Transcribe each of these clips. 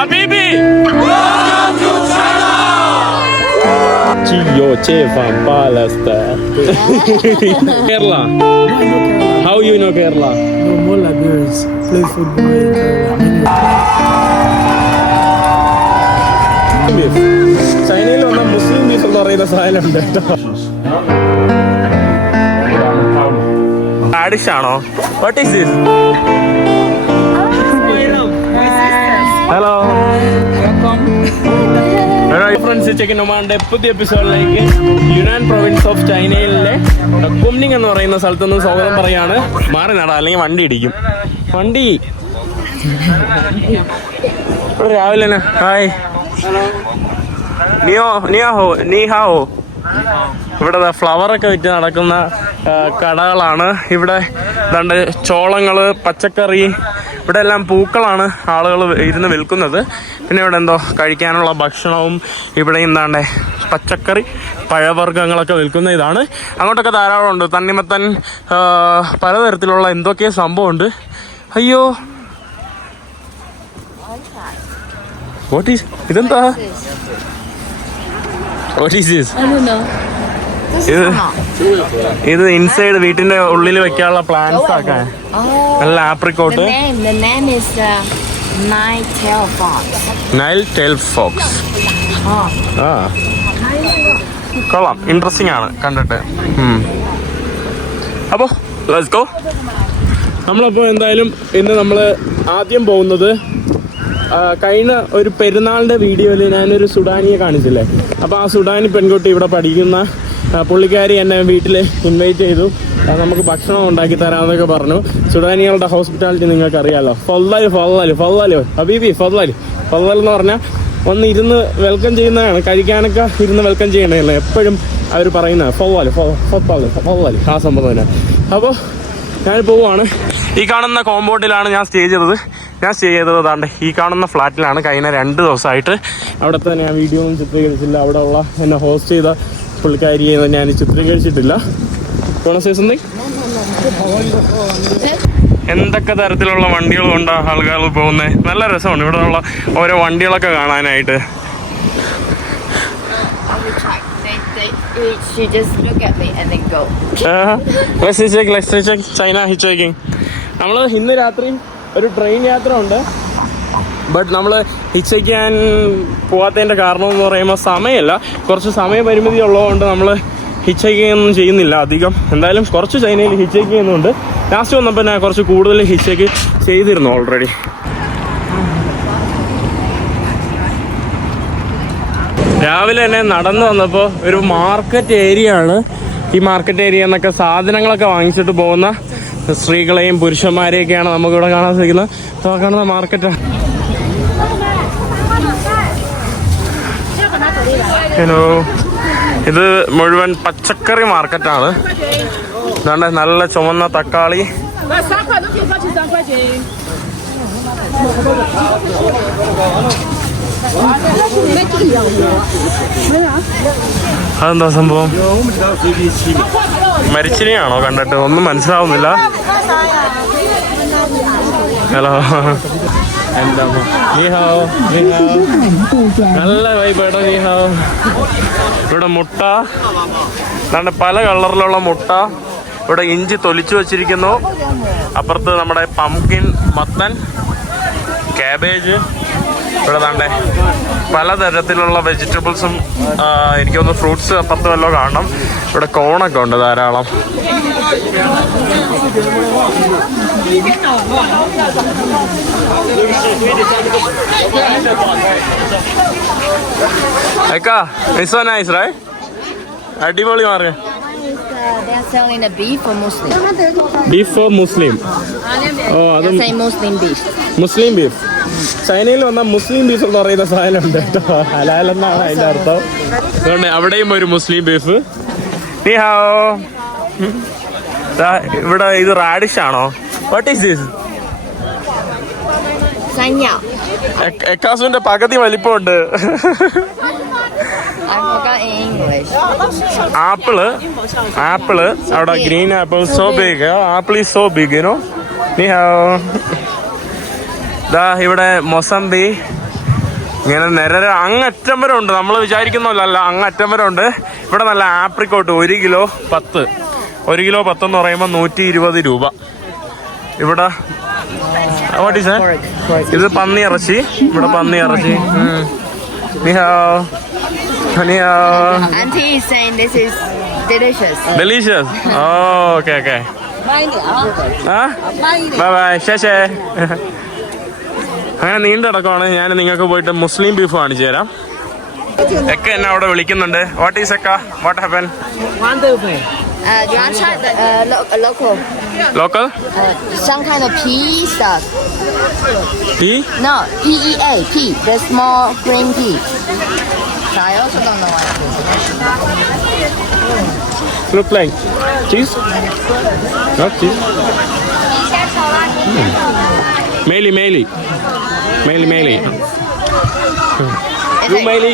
Habibi! Gio Chefa Palasta. Kerala. How you know Kerala? No, Mola Bears play football in Kerala. ചൈനയിൽ വന്ന മുസ്ലിം beef എന്ന് പറയുന്ന സാധനമുണ്ട് കേട്ടോ. റാഡിഷ് ആണോ? What is this? Hello friends, check in ഒമാന്റെ പുതിയ എപ്പിസോഡിലേക്ക് യുനാൻ പ്രൊവിൻസ് ഓഫ് ചൈനയിലെ കുംനിങ് എന്ന് പറയുന്ന സ്ഥലത്ത് നിന്ന് സ്വാഗതം പറയാണ്. മാറി നടാ, അല്ലെങ്കിൽ വണ്ടി ഇടിക്കും. വണ്ടി രാവിലെ തന്നെ ഹായ് നീഹാവോ. ഇവിടെ ഫ്ലവറൊക്കെ വിറ്റ് നടക്കുന്ന കടകളാണ്. ഇവിടെ ദാണ്ട് ചോളങ്ങള്, പച്ചക്കറി, ഇവിടെ എല്ലാം പൂക്കളാണ് ആളുകൾ ഇരുന്ന് വിൽക്കുന്നത്. പിന്നെ ഇവിടെ എന്തോ കഴിക്കാനുള്ള ഭക്ഷണവും ഇവിടെയും ദാണ്ടെ പച്ചക്കറി, പഴവർഗ്ഗങ്ങളൊക്കെ വിൽക്കുന്ന ഇതാണ്. അങ്ങോട്ടൊക്കെ ധാരാളം ഉണ്ട്. തണ്ണിമത്തൻ, പലതരത്തിലുള്ള എന്തൊക്കെയോ സംഭവമുണ്ട്. അയ്യോ, വാട്ട് ഈസ് ഇതെന്താ? What is this? I don't know. ഇത് ഇൻസൈഡ് വീട്ടിന്റെ ഉള്ളിൽ വെക്കാനുള്ള പ്ലാന്റ്സ് ആക്കാൻ. നല്ല apricot. The name is Nile-tail fox. Nile-tail fox. ആ, കൊള്ളാം, ഇൻട്രസ്റ്റിംഗ് ആണ് കണ്ടിട്ട്. അപ്പോൾ ലെറ്റ്സ് ഗോ. നമ്മളപ്പോൾ എന്തായാലും ഇന്ന് നമ്മൾ ആദ്യം പോകുന്നത്, കഴിഞ്ഞ ഒരു പെരുന്നാളിൻ്റെ വീഡിയോയിൽ ഞാനൊരു സുഡാനിയെ കാണിച്ചില്ലേ. അപ്പോൾ ആ സുഡാനി പെൺകുട്ടി ഇവിടെ പഠിക്കുന്ന പുള്ളിക്കാരി എന്നെ വീട്ടിൽ ഇൻവൈറ്റ് ചെയ്തു. നമുക്ക് ഭക്ഷണം ഉണ്ടാക്കി തരാമെന്നൊക്കെ പറഞ്ഞു. സുഡാനികളുടെ ഹോസ്പിറ്റാലിറ്റി നിങ്ങൾക്ക് അറിയാമല്ലോ. ഫല്ലാലു ഹബീബി ഫല്ലാലു എന്ന് പറഞ്ഞാൽ ഒന്ന് ഇരുന്ന് വെൽക്കം ചെയ്യുന്നതാണ്. കഴിക്കാനൊക്കെ ഇരുന്ന് വെൽക്കം ചെയ്യണമല്ലോ എപ്പോഴും അവർ പറയുന്നത്. ഫല്ലാലു ആ സംഭവം തന്നെ. അപ്പോൾ ഞാൻ പോവുകയാണ്. ഈ കാണുന്ന കോമ്പൗണ്ടിലാണ് ഞാൻ സ്റ്റേ ചെയ്തത്. അതാണ്ട് ഈ കാണുന്ന ഫ്ലാറ്റിലാണ്. കഴിഞ്ഞ 2 ദിവസമായിട്ട് അവിടുത്തെ ഞാൻ വീഡിയോ ഒന്നും ചിത്രീകരിച്ചില്ല. അവിടെ ഉള്ള എന്നെ ഹോസ്റ്റ് ചെയ്ത പുള്ളിക്കാരിയെ ഞാൻ ചിത്രീകരിച്ചിട്ടില്ല. എന്തൊക്കെ തരത്തിലുള്ള വണ്ടികൾ കൊണ്ടാണ് ആളുകൾ പോകുന്നത്. നല്ല രസമാണ് ഇവിടെ ഉള്ള ഓരോ വണ്ടികളൊക്കെ കാണാനായിട്ട്. She just look at me and then go. Let's check China hitchhiking. നമ്മൾ ഇന്ന് രാത്രി ഒരു ട്രെയിൻ യാത്ര ഉണ്ട്. ബട്ട് നമ്മൾ ഹിച്ച് ചെയ്യാൻ പോകാത്തതിൻ്റെ കാരണം എന്ന് പറയുമ്പോൾ സമയമല്ല, കുറച്ച് സമയപരിമിതി ഉള്ളതുകൊണ്ട് നമ്മൾ ഹിച്ച് ഹൈക്കിങ്ങൊന്നും ചെയ്യുന്നില്ല അധികം. എന്തായാലും കുറച്ച് ചൈനയിൽ ഹിച്ച് ഹൈക്ക് ചെയ്യുന്നുണ്ട്. ലാസ്റ്റ് വന്നപ്പോൾ ഞാൻ കുറച്ച് കൂടുതൽ ഹിച്ച് ഹൈക്ക് ചെയ്തിരുന്നു ഓൾറെഡി. രാവിലെ തന്നെ നടന്നു വന്നപ്പോൾ ഒരു മാർക്കറ്റ് ഏരിയ ആണ്. ഈ മാർക്കറ്റ് ഏരിയ എന്നൊക്കെ സാധനങ്ങളൊക്കെ വാങ്ങിച്ചിട്ട് പോകുന്ന സ്ത്രീകളെയും പുരുഷന്മാരെയൊക്കെയാണ് നമുക്കിവിടെ കാണാൻ സാധിക്കുന്നത്. കാണുന്ന മാർക്കറ്റാണ്. ഇത് മുഴുവൻ പച്ചക്കറി മാർക്കറ്റാണ്. ഇതാണ്ട് നല്ല ചുമന്ന തക്കാളി, അതെന്താ സംഭവം? മരിച്ചിനെയാണോ കണ്ടിട്ട്? ഒന്നും മനസ്സിലാവുന്നില്ല. ഹലോ, എന്താ നീഹാവോ? നല്ല വൈബേട്ടോ നീഹാവോ. ഇവിടെ മുട്ട, അതാണ്ട് പല കളറിലുള്ള മുട്ട. ഇവിടെ ഇഞ്ചി തൊലിച്ചു വച്ചിരിക്കുന്നു. അപ്പുറത്ത് നമ്മുടെ പംകിൻ, മത്തൻ, കാബേജ്. ഇവിടെ താണ്ടെ പലതരത്തിലുള്ള വെജിറ്റബിൾസും എനിക്കൊന്ന് ഫ്രൂട്ട്സ് അപ്പുറത്ത് വല്ലതും കാണണം. ഇവിടെ കോണൊക്കെ ഉണ്ട് ധാരാളം. It's so nice, right? അടിപൊളി മാർഗം. They are selling the beef for Muslim. Beef for Muslim. Oh, They say Muslim beef. Muslim beef. ചൈനയിൽ വന്ന മുസ്ലിം ബീഫ് എന്ന് പറയുന്ന സാധനമുണ്ട് കേട്ടോ. ഹലാൽ എന്നാണ് അതിൻ്റെ അർത്ഥം. അതുകൊണ്ട് അവിടെയും ഒരു മുസ്ലിം ബീഫ്. നീ ഹാവോ. ഇവിടെ ഇത് റാഡിഷ് ആണോ? What is this? എക്കാസുവിന്റെ പകുതി വലിപ്പമുണ്ട്. ആപ്പിള് അവിടെ green apple. So big. Apple is so big, you know. നീ ഹാവോ. ദാ ഇവിടെ മൊസംബി, ഇങ്ങനെ നിര അങ്ങറ്റം വരെ ഉണ്ട്. നമ്മൾ വിചാരിക്കുന്നല്ല, അങ്ങറ്റം വരെ ഉണ്ട്. ഇവിടെ നല്ല ആപ്രിക്കോട്ട് 1 കിലോ 10. 1 കിലോ 10 എന്ന് പറയുമ്പോൾ 120 രൂപ. ഇവിടെ ഇത് പന്നി ഇറച്ചി. ഇവിടെ പന്നി ഇറച്ചി. Auntie is saying this is delicious. Delicious. Oh, okay. Huh? Bye. ശേ. അങ്ങനെ നീണ്ടു കിടക്കുവാണ്. ഞാൻ നിങ്ങൾക്ക് പോയിട്ട് മുസ്ലിം ബീഫ് കാണിച്ചു തരാം. എക്ക എന്നെ അവിടെ വിളിക്കുന്നുണ്ട്. വാട്ട് ഈസ് എക്ക? What happen? Do you want to try the local? Local? Some kind of pea stuff. Tea? No, PEA, pea, the small green pea. So I also don't know what it is. Look like cheese? Not cheese. Meili.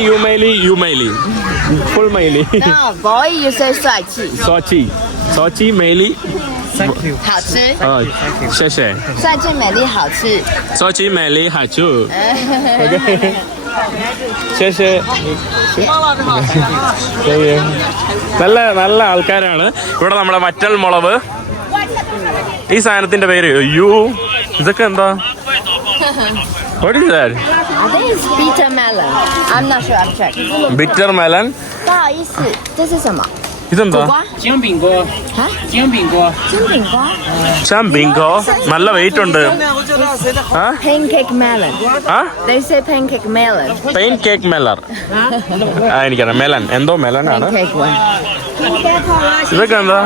You meili. Full meili. No, boy, you say suai Sochi meili. Thank you. 好吃，谢谢。帅气美丽好吃。 Sochi meili 好吃。ശേ. നല്ല ആൾക്കാരാണ് ഇവിടെ. നമ്മുടെ വറ്റൽ മുളക്. ഈ സാധനത്തിന്റെ പേര് അയ്യോ ഇതൊക്കെ എന്താ? What is that? I think it's bitter melon. I'm not sure. I'm checking. Bitter melon. 不好意思，这是什么？ ഇതെന്താ? 煎饼锅。啊？煎饼锅。煎饼瓜 ചാമ്പിങ്കോ. നല്ല വെയിറ്റ് ഉണ്ട്.？Pancake melon. They say pancake melon. Pancake melon. എനിക്കറിയാം. മെലൻ എന്തോ മെലനാണ്. Pancake one. ഇതൊക്കെ എന്താ?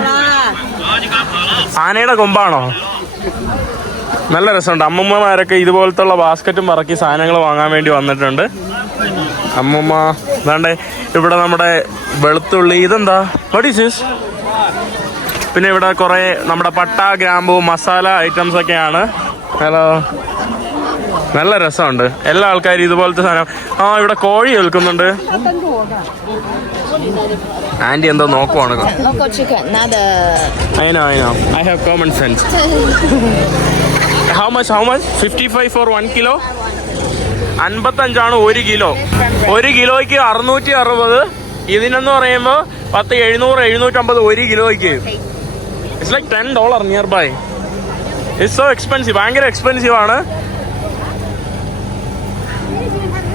ആനയുടെ കൊമ്പാണോ? നല്ല രസമുണ്ട്. അമ്മൂമ്മമാരൊക്കെ ഇതുപോലത്തുള്ള ബാസ്ക്കറ്റും പറക്കി സാധനങ്ങൾ വാങ്ങാൻ വേണ്ടി വന്നിട്ടുണ്ട്. അമ്മൂമ്മ അതാണ്ട് ഇവിടെ നമ്മുടെ വെളുത്തുള്ളി. ഇതെന്താ? What is this? പിന്നെ ഇവിടെ കുറെ നമ്മുടെ പട്ട, ഗ്രാമ്പു, മസാല ഐറ്റംസ് ഒക്കെയാണ്. ഹലോ, നല്ല രസമുണ്ട്. എല്ലാ ആൾക്കാരും ഇതുപോലത്തെ സാധനം. ഇവിടെ കോഴി വിൽക്കുന്നുണ്ട്. ആന്റി എന്തോ നോക്കുവാണ്. Local chicken, not the. I know. I have common sense. How much? 55 for 1 kilo? 55 1 kilo. 1 കിലോയ്ക്ക് 660. ഇതിനെന്ന് പറയുമ്പോൾ 750 1 കിലോയ്ക്ക്. It's like $10 nearby. It's so expensive. ഭയങ്കര എക്സ്പെൻസീവ് ആണ്.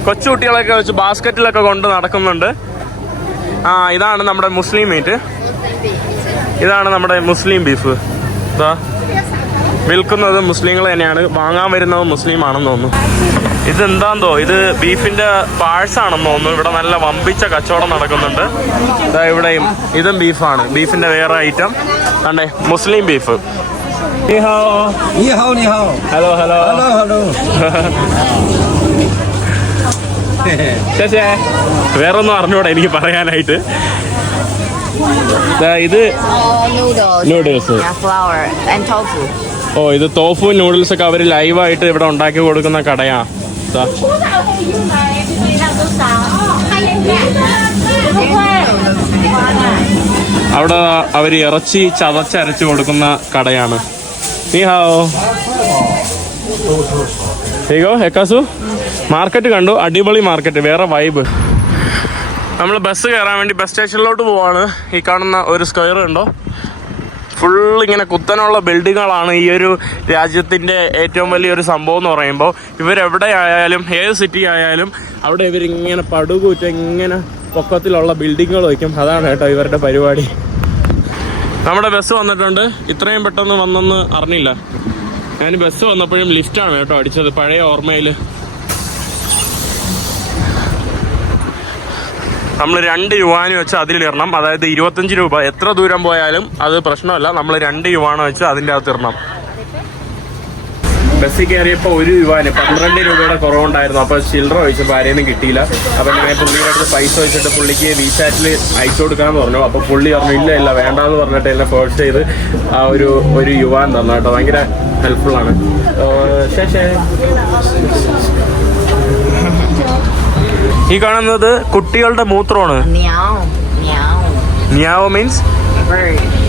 കൊച്ചുകുട്ടികളൊക്കെ വെച്ച് ബാസ്ക്കറ്റിലൊക്കെ കൊണ്ട് നടക്കുന്നുണ്ട്. ഇതാണ് നമ്മുടെ മുസ്ലിം മീറ്റ്. ഇതാണ് നമ്മുടെ മുസ്ലിം ബീഫ്. ഇതാ വിൽക്കുന്നത് മുസ്ലിങ്ങൾ തന്നെയാണ്. വാങ്ങാൻ വരുന്നത് മുസ്ലിം ആണെന്ന് തോന്നുന്നു. ഇതെന്താന്തോ, ഇത് ബീഫിന്റെ പാഴ്സ് ആണെന്ന് തോന്നുന്നു. ഇവിടെ നല്ല വമ്പിച്ച കച്ചവടം നടക്കുന്നുണ്ട്. ഇതാ ഇവിടെയും ഇതും ബീഫാണ്. ബീഫിന്റെ വേറെ ഐറ്റം കണ്ടേ, മുസ്ലിം ബീഫ്. ഹലോ. വേറൊന്നും അറിഞ്ഞൂടാ എനിക്ക് പറയാനായിട്ട്. ഇത് നൂഡിൽസ്. Flour and tofu. ഇത് തോഫു നൂഡിൽസ് ഒക്കെ അവർ ലൈവായിട്ട് ഇവിടെ ഉണ്ടാക്കി കൊടുക്കുന്ന കടയാ. അവിടെ അവർ ഇറച്ചി ചതച്ചരച്ച് കൊടുക്കുന്ന കടയാണ്. എക്കാസു മാർക്കറ്റ് കണ്ടു. അടിപൊളി മാർക്കറ്റ്, വേറെ വൈബ്. നമ്മൾ ബസ് കയറാൻ വേണ്ടി ബസ് സ്റ്റേഷനിലോട്ട് പോവാണ്. ഈ കാണുന്ന ഒരു സ്ക്വയർ ഉണ്ടോ, ഫുൾ ഇങ്ങനെ കുത്തനുള്ള ബിൽഡിങ്ങുകളാണ് ഈ ഒരു രാജ്യത്തിൻ്റെ ഏറ്റവും വലിയൊരു സംഭവം എന്ന് പറയുമ്പോൾ. ഇവരെവിടെ ആയാലും ഏത് സിറ്റി ആയാലും അവിടെ ഇവരിങ്ങനെ പടുകൂറ്റ ഇങ്ങനെ പൊക്കത്തിലുള്ള ബിൽഡിങ്ങുകൾ വയ്ക്കും. അതാണ് കേട്ടോ ഇവരുടെ പരിപാടി. നമ്മുടെ ബസ് വന്നിട്ടുണ്ട്. ഇത്രയും പെട്ടെന്ന് വന്നെന്ന് അറിഞ്ഞില്ല. ഞാൻ ബസ് വന്നപ്പോഴും ലിഫ്റ്റാണ് കേട്ടോ അടിച്ചത്, പഴയ ഓർമ്മയിൽ. നമ്മൾ 2 യുവാന് വെച്ച് അതിലിടണം. അതായത് 25 രൂപ. എത്ര ദൂരം പോയാലും അത് പ്രശ്നമല്ല. നമ്മൾ 2 യുവാണ് വെച്ച് അതിൻ്റെ അകത്ത് ഇടണം. ബസ്സിൽ കയറിയപ്പോൾ 1 യുവാന് 12 രൂപയുടെ കുറവുണ്ടായിരുന്നു. അപ്പോൾ ചില്ലറ ചോദിച്ചപ്പോൾ ആരെയൊന്നും കിട്ടിയില്ല. അപ്പം ഞാൻ പുള്ളിയുടെ അടുത്ത് പൈസ വെച്ചിട്ട് പുള്ളിക്ക് വീചാറ്റിൽ അയച്ചു കൊടുക്കാമെന്ന് പറഞ്ഞു. അപ്പോൾ പുള്ളി പറഞ്ഞു ഇല്ല വേണ്ടാന്ന് പറഞ്ഞിട്ട് എന്നെ ഫോഴ്സ് ചെയ്ത് ആ ഒരു യുവാൻ തന്നു കേട്ടോ. ഭയങ്കര ഹെൽപ്ഫുള്ളാണ്. ഈ കാണുന്നത് കുട്ടികളുടെ മൂത്രമാണ്. Meow means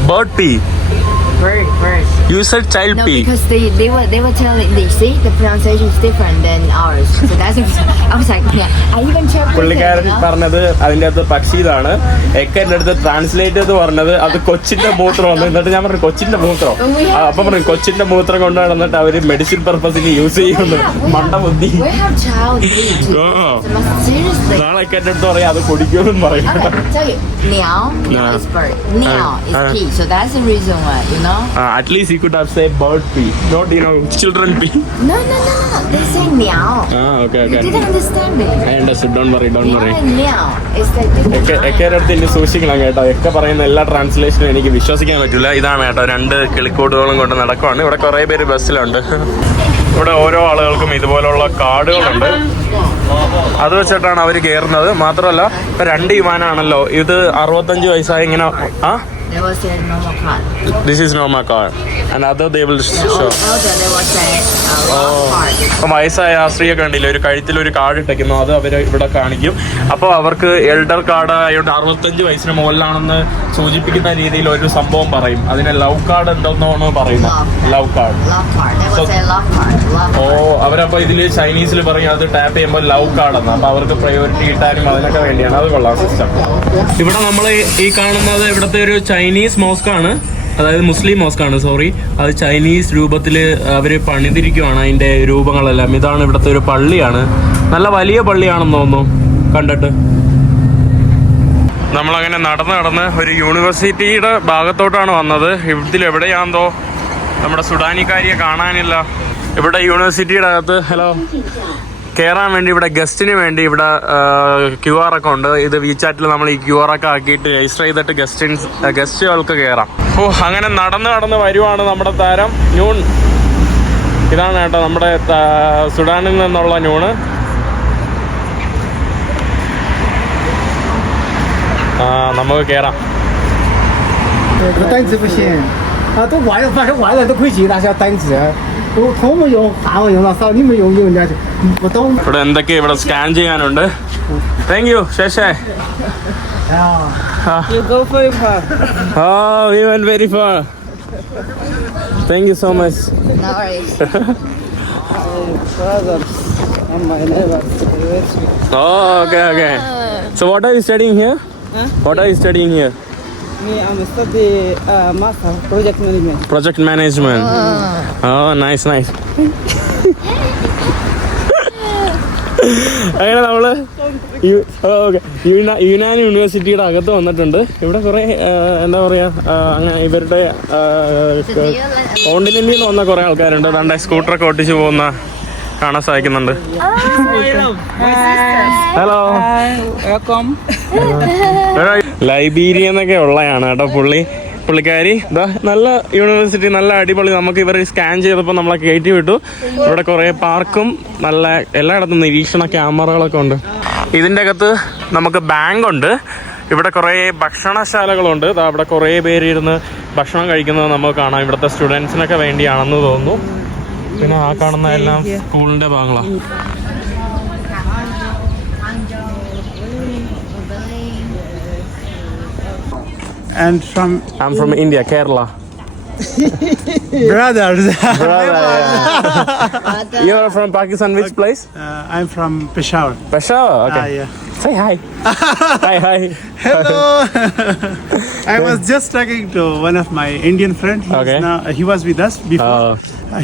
bird pee. You said child pee. No, because they were telling. They see the pronunciation is different than ours. So that's I was like, yeah. I even checked. പുള്ളിക്കാരൻ പറഞ്ഞത് അതിൻ്റെ അകത്ത് പക്ഷി ഇതാണ്. എന്റെ അടുത്ത് ട്രാൻസ്ലേറ്റ് ചെയ്ത് പറഞ്ഞത് അത് കൊച്ചിന്റെ മൂത്രമാണ്. എന്നിട്ട് ഞാൻ പറഞ്ഞു കൊച്ചിന്റെ മൂത്രം. അപ്പൊ പറഞ്ഞു കൊച്ചിന്റെ മൂത്രം കൊണ്ട് നടന്നിട്ട് അവര് മെഡിസിൻ പർപ്പസിന് യൂസ് ചെയ്യുന്നു. മണ്ട ബുദ്ധി. We have child bleach. Seriously. നാളെ എന്റെ അടുത്ത് പറയാം അത് കുടിക്കുമെന്നും പറയും. Tell you, Niao is bird. Niao is pee. So that's the reason why, you know. At least you could have said bird pee, not children pee. No. They say Niao. Okay. You didn't understand me. I understood. Don't worry. Niao is like different. എക്കേടെ അടുത്ത് എന്നെ സൂക്ഷിക്കണം കേട്ടോ. ഒക്കെ പറയുന്ന എല്ലാ ട്രാൻസ്ലേഷനും എനിക്ക് വിശ്വസിക്കാൻ പറ്റില്ല. ഇതാണ് കേട്ടോ 2 കിളിക്കൂടുകളും കൊണ്ട് നടക്കുവാണ്. ഇവിടെ കുറേ പേര് ബസ്സിലുണ്ട്. ഇവിടെ ഓരോ ആളുകൾക്കും ഇതുപോലുള്ള കാർഡുകളുണ്ട്. അത് വെച്ചിട്ടാണ് അവർ കയറുന്നത്. മാത്രമല്ല ഇപ്പൊ 2 വിമാനാണല്ലോ ഇത്. 65 വയസ്സായി ഇങ്ങനെ They will say normal card. This is normal card. And other they will show. Elder, they will say long card. അപ്പം വയസ്സായ ആ സ്ത്രീയൊക്കെ കണ്ടില്ല ഒരു കഴുത്തിലൊരു കാർഡ് ഇട്ടേക്കുന്നു. അത് അവർ ഇവിടെ കാണിക്കും. അപ്പോൾ അവർക്ക് എൽഡർ കാർഡ് ആയതുകൊണ്ട് 65 വയസ്സിന് മുകളിലാണെന്ന് സൂചിപ്പിക്കുന്ന രീതിയിൽ ഒരു സംഭവം പറയും. അതിനെ ലവ് കാർഡ് എന്തെന്നാണ് പറയുന്നത്. Love card. Love card. They will say love card. Love ഓ card. അവരപ്പോൾ ഇതിൽ ചൈനീസിൽ പറയും അത് ടാപ്പ് ചെയ്യുമ്പോൾ ലവ് കാർഡ് എന്ന്. അപ്പോൾ അവർക്ക് പ്രയോറിറ്റി കിട്ടാനും അതിനൊക്കെ വേണ്ടിയാണ്. അത് കൊള്ളാം സിസ്റ്റം. ഇവിടെ നമ്മൾ ഈ കാണുന്നത് ഇവിടുത്തെ ഒരു ചൈനീസ് മോസ്കാണ്. അതായത് മുസ്ലിം മോസ്കാണ്, സോറി. അത് ചൈനീസ് രൂപത്തിൽ അവർ പണിതിരിക്കുവാണ് അതിൻ്റെ രൂപങ്ങളെല്ലാം. ഇതാണ് ഇവിടുത്തെ ഒരു പള്ളിയാണ്. നല്ല വലിയ പള്ളിയാണെന്ന് തോന്നുന്നു കണ്ടിട്ട്. നമ്മളങ്ങനെ നടന്ന് ഒരു യൂണിവേഴ്സിറ്റിയുടെ ഭാഗത്തോട്ടാണ് വന്നത്. ഇതിലെവിടെയാണെന്തോ നമ്മുടെ സുഡാനിക്കാരിയെ കാണാനില്ല. ഇവിടെ യൂണിവേഴ്സിറ്റിയുടെ അകത്ത് ഹലോ കയറാൻ വേണ്ടി ഇവിടെ ഗസ്റ്റിന് വേണ്ടി ഇവിടെ QR ഒക്കെ ഉണ്ട്. ഇത് WeChatൽ നമ്മൾ ഈ QR ഒക്കെ ആക്കിയിട്ട് രജിസ്റ്റർ ചെയ്തിട്ട് ഗസ്റ്റുകൾക്ക് കയറാം. അങ്ങനെ നടന്ന് വരുവാണ് നമ്മുടെ താരം ന്യൂൺ. ഇതാണ് കേട്ടോ നമ്മുടെ സുഡാനിൽ നിന്നുള്ള ന്യൂണ്. നമുക്ക് കയറാം. 单子不行啊，都完了，反正完了都亏几大小单子，我头没用，韩文用了少，你没用人家就不懂。 ഇവിടെ എന്തൊക്കെയാ ഇവിടെ സ്കാൻ ചെയ്യാനുണ്ട്. താങ്ക് യു ശേഷേ. You go very far. Oh, we went very far. Thank you so much. No worries. Brothers and my neighbors. Oh, okay. So what are you studying here? Huh? What are you studying here? Me, I'm study master project management. Project management. Oh, nice. അങ്ങനെ നമ്മള് യുനാൻ യൂണിവേഴ്സിറ്റിയുടെ അകത്ത് വന്നിട്ടുണ്ട്. ഇവിടെ കുറെ എന്താ പറയാ അങ്ങനെ ഇവരുടെ കോണ്ടിനെന്റിൽ നിന്ന് വന്ന കുറെ ആൾക്കാരുണ്ട്. അതുകൊണ്ട് സ്കൂട്ടറൊക്കെ ഓട്ടിച്ചു പോകുന്ന കാണാൻ സാധിക്കുന്നുണ്ട്. Hello, Welcome. ലൈബീരിയ എന്നൊക്കെ ഉള്ളതാണ് കേട്ടോ പുള്ളിക്കാരി. ഇതാ നല്ല യൂണിവേഴ്സിറ്റി, നല്ല അടിപൊളി. നമുക്ക് ഇവർ സ്കാൻ ചെയ്തപ്പോൾ നമ്മളെ കയറ്റി വിട്ടു. ഇവിടെ കുറേ പാർക്കും നല്ല എല്ലായിടത്തും നിരീക്ഷണ ക്യാമറകളൊക്കെ ഉണ്ട്. ഇതിൻ്റെ അകത്ത് നമുക്ക് ബാങ്കുണ്ട്. ഇവിടെ കുറേ ഭക്ഷണശാലകളുണ്ട്. അവിടെ കുറേ പേര് ഇരുന്ന് ഭക്ഷണം കഴിക്കുന്നത് നമുക്ക് കാണാം. ഇവിടുത്തെ സ്റ്റുഡൻസിനൊക്കെ വേണ്ടിയാണെന്ന് തോന്നുന്നു. പിന്നെ ആ കാണുന്ന എല്ലാം സ്കൂളിൻ്റെ ഭാഗങ്ങളാണ്. And I'm from India, Kerala. brothers, Brother, yeah. You're from Pakistan, which place? I'm from Peshawar. Peshawar, okay. Yeah. Say hi. Hi. Hello. I was just talking to one of my Indian friends. Okay. He was with us before.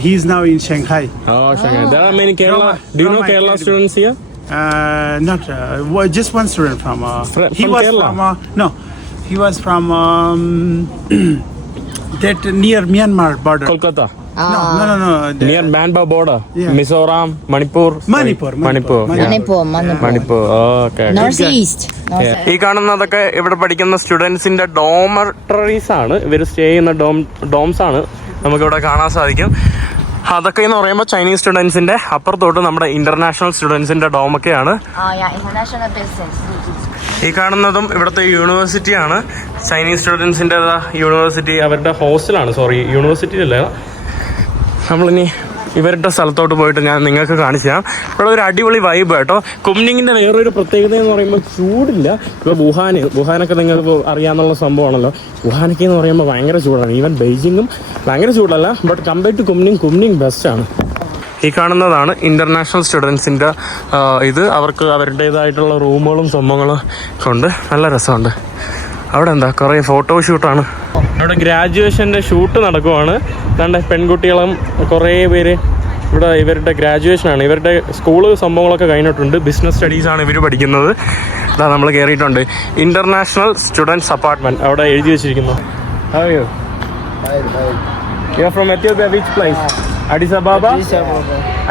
He's now in Shanghai. Oh, Shanghai. There are many Kerala. Do you know Kerala students here? Not just one student from. He from was Kerala? from. No, he was from that near Myanmar border. Kolkata. No. Near Myanmar border. Yeah. Mizoram, Manipur. Manipur. Yeah. Manipur. Okay. Northeast. ഈ കാണുന്നതൊക്കെ ഇവിടെ പഠിക്കുന്ന സ്റ്റുഡൻസിന്റെ ഡോമറീസ് ആണ്. ഇവർ stay ചെയ്യുന്ന ഡോംസ് ആണ് നമുക്കിവിടെ കാണാൻ സാധിക്കും. അതൊക്കെ എന്ന് പറയുമ്പോൾ ചൈനീസ് സ്റ്റുഡൻസിന്റെ അപ്പുറത്തോട്ട് നമ്മുടെ ഇന്റർനാഷണൽ സ്റ്റുഡൻസിന്റെ ഡോമൊക്കെയാണ്. International business. ഈ കാണുന്നതും ഇവിടുത്തെ യൂണിവേഴ്സിറ്റിയാണ്. ചൈനീസ് സ്റ്റുഡൻസിൻ്റെ യൂണിവേഴ്സിറ്റി അവരുടെ ഹോസ്റ്റലാണ്. സോറി, യൂണിവേഴ്സിറ്റിയിലല്ല. നമ്മളിനി ഇവരുടെ സ്ഥലത്തോട്ട് പോയിട്ട് ഞാൻ നിങ്ങൾക്ക് കാണിച്ചു തരാം. ഇവിടെ ഒരു അടിപൊളി വൈബ് കേട്ടോ. കുംനിങ്ങിൻ്റെ വേറൊരു പ്രത്യേകത എന്ന് പറയുമ്പോൾ ചൂടില്ല. ഇപ്പോൾ വുഹാനൊക്കെ നിങ്ങൾക്ക് അറിയാമെന്നുള്ള സംഭവമാണല്ലോ. വുഹാനൊക്കെ എന്ന് പറയുമ്പോൾ ഭയങ്കര ചൂടാണ്. ഈവൻ ബെയ്ജിങ്ങും ഭയങ്കര ചൂടല്ല. ബട്ട് കമ്പയർഡ് ടു കുംനിങ് ബെസ്റ്റാണ്. ഈ കാണുന്നതാണ് ഇൻ്റർനാഷണൽ സ്റ്റുഡൻസിൻ്റെ ഇത്. അവർക്ക് അവരുടേതായിട്ടുള്ള റൂമുകളും സംഭവങ്ങളും ഒക്കെ ഉണ്ട്. നല്ല രസമുണ്ട്. അവിടെ എന്താ കുറേ ഫോട്ടോഷൂട്ടാണ്. അവിടെ ഗ്രാജുവേഷൻ്റെ ഷൂട്ട് നടക്കുവാണ്. കണ്ട പെൺകുട്ടികളും കുറേ പേര് ഇവിടെ ഇവരുടെ ഗ്രാജുവേഷനാണ്. ഇവരുടെ സ്കൂള് സംഭവങ്ങളൊക്കെ കഴിഞ്ഞിട്ടുണ്ട്. ബിസിനസ് സ്റ്റഡീസാണ് ഇവർ പഠിക്കുന്നത്. അതാ നമ്മൾ കയറിയിട്ടുണ്ട്. ഇൻ്റർനാഷണൽ സ്റ്റുഡൻസ് അപ്പാർട്ട്മെൻറ്റ് അവിടെ എഴുതി വെച്ചിരിക്കുന്നു. അയ്യോ, you are from Ethiopia. Which place? Addis Ababa?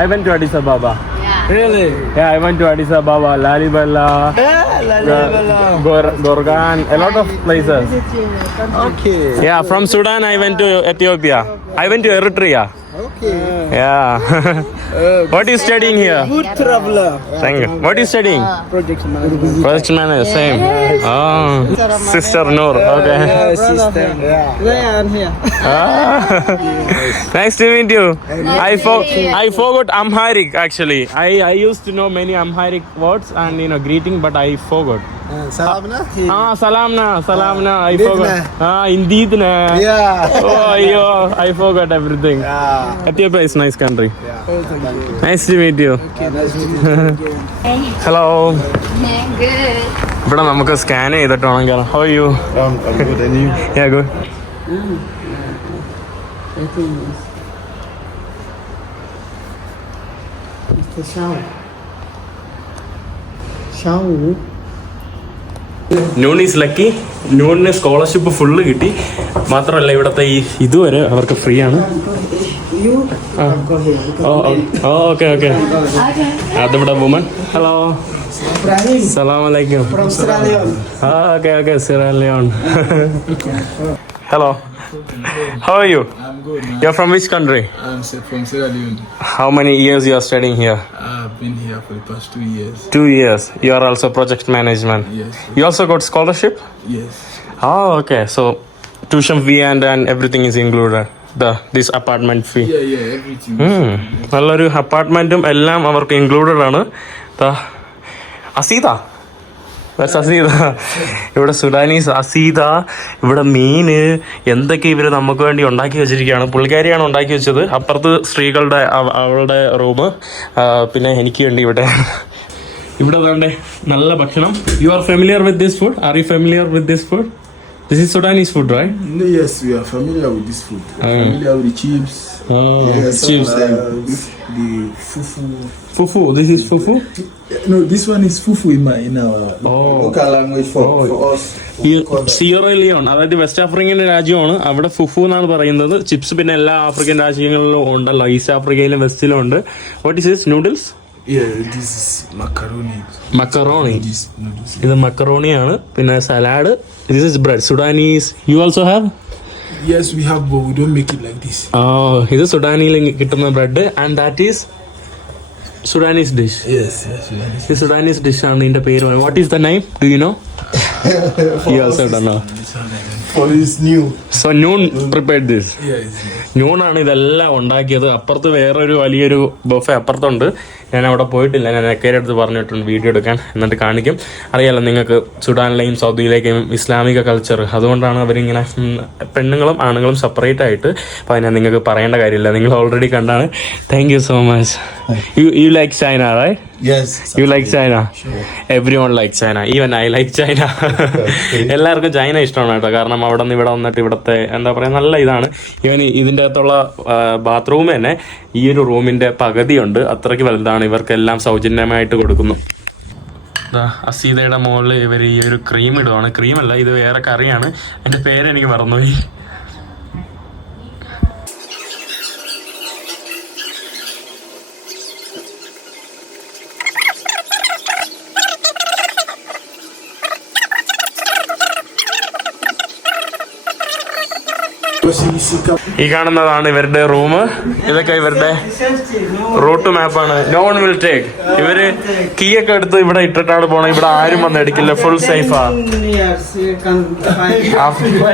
I went to Addis Ababa. Really? Yeah, I went to Addis Ababa, Lalibela, Gorgan, a lot of places. Okay. Yeah, from Sudan I went to Ethiopia. I went to Eritrea. Okay. Yeah. What are you studying here? Good traveler. Thank you. What are you studying? Project manager. Project manager, same. Oh, sister Noor. Okay. Sister. Yeah. There and here. Ah. Nice to meet you. I forgot Amharic actually. I used to know many Amharic words and greeting, but I forgot. Salamna? Salamna. I Indeed forgot. Indeed na. Yeah. Oh, I forgot everything. Yeah. Ethiopia is nice country. Yeah. Nice to meet you. Okay, nice to meet you. Hello. Good. ഇവിടെ നമുക്ക് scan ചെയ്തിട്ട് വേണം കയറാം. How are you? I'm good, and you? Yeah, good. Mr. Xiao. Noon is lucky. നൂണിന് scholarship full കിട്ടി. മാത്രമല്ല ഇവിടുത്തെ ഈ ഇതുവരെ അവർക്ക് ഫ്രീ ആണ്. Okay okay. അതിവിടെ വുമൻ. ഹലോ, സലാം അലൈക്കും. Okay okay, Sierra Leone. Hello. How are you? I'm good, man. You're from which country? I'm from Sierra Leone. How many years you are studying here? I've been here for the past 2 years. 2 years. You are also project management. Yes. You also got scholarship? Yes. Oh, okay. So tuition fee and everything is included. This apartment fee. Yeah, everything. നല്ലൊരു അപ്പാർട്ട്മെന്റും എല്ലാം അവർക്ക് included ആണ്. അസീത, അസീത ഇവിടെ Sudanese അസീത. ഇവിടെ മീന് എന്തൊക്കെ ഇവർ നമുക്ക് വേണ്ടി ഉണ്ടാക്കി വെച്ചിരിക്കുകയാണ്. പുള്ളിക്കാരിയാണ് ഉണ്ടാക്കി വെച്ചത്. അപ്പുറത്ത് സ്ത്രീകളുടെ അവളുടെ റൂം, പിന്നെ എനിക്ക് വേണ്ടി ഇവിടെ വേണ്ടേ നല്ല ഭക്ഷണം. You are familiar with this food? Are you familiar with this food? This is Sudanese food, right? No, yes, we are familiar with this food. Familiar with the chips. Yes, chips. The fufu. Fufu. This is fufu? No, this one is fufu in our local language for us. Sierra Leone, അതായത് west African രാജ്യമാണ്. അവിടെ fufu എന്നാണ് പറയുന്നത്. Chips പിന്നെ എല്ലാ African രാജ്യങ്ങളിലും ഉണ്ടല്ലോ. East ആഫ്രിക്കയിലും വെസ്റ്റിലും ഉണ്ട്. What is this? Noodles? Yeah, this is macaroni. മക്കറോണി. This noodles. ഇത് മക്കറോണിയാണ്. പിന്നെ salad. This is bread. Sudanese. You also have? Yes, we have, but we don't make it like this. ഇത് സുഡാനിയിൽ കിട്ടുന്ന bread. And that is Sudanese dish. Yes. ഈ Sudanese dish ആണ് ഇതിന്റെ പേര്. What is the name? Do you know? You also don't know. For this new. So Noon prepared this. Yes. ന്യൂണാണ് ഇതെല്ലാം ഉണ്ടാക്കിയത്. അപ്പുറത്ത് വേറൊരു വലിയൊരു ബൊഫെ അപ്പുറത്തുണ്ട്. ഞാൻ അവിടെ പോയിട്ടില്ല. ഞാൻ അക്കരെ അടുത്ത് പറഞ്ഞിട്ടുണ്ട് വീഡിയോ എടുക്കാൻ, എന്നിട്ട് കാണിക്കും. അറിയാലോ നിങ്ങൾക്ക് സുഡാനിലെയും സൗദിയിലേക്കും ഇസ്ലാമിക കൾച്ചർ, അതുകൊണ്ടാണ് അവരിങ്ങനെ പെണ്ണുങ്ങളും ആണുങ്ങളും സെപ്പറേറ്റ് ആയിട്ട്. അപ്പോൾ ഞാൻ നിങ്ങൾക്ക് പറയേണ്ട കാര്യമില്ല, നിങ്ങൾ ഓൾറെഡി കണ്ടാണ്. Thank you so much. You like China, right? Yes. You like China? Sure. Everyone likes China. Even I like China. എല്ലാവർക്കും ചൈന ഇഷ്ടമാണ് കേട്ടോ. കാരണം അവിടെ നിന്ന് ഇവിടെ വന്നിട്ട് ഇവിടുത്തെ എന്താ പറയുക നല്ല ഇതാണ്. ഈവൻ ഇതിൻ്റെ അകത്തുള്ള ബാത്റൂം തന്നെ ഈ ഒരു റൂമിൻ്റെ പകുതിയുണ്ട്. അത്രയ്ക്ക് വലുതാണ്. ഇവർക്കെല്ലാം സൗജന്യമായിട്ട് കൊടുക്കുന്നു. അസീതയുടെ മുകളിൽ ഇവർ ഈ ഒരു ക്രീം ഇടുവാണ്. ക്രീമല്ല, ഇത് വേറെ കറിയാണ്. എൻ്റെ പേരെനിക്ക് മറന്നുപോയി. ഈ കാണുന്നതാണ് ഇവരുടെ റൂം. ഇതൊക്കെ ഇവരുടെ റൂട്ട് മാപ്പാണ്. No one will take. ഇവര് കീ ഒക്കെ എടുത്ത് ഇവിടെ ഇട്ടിട്ടാണ് പോണത്. ഇവിടെ ആരും വന്ന് എടുക്കില്ല. ഫുൾ സേഫാ.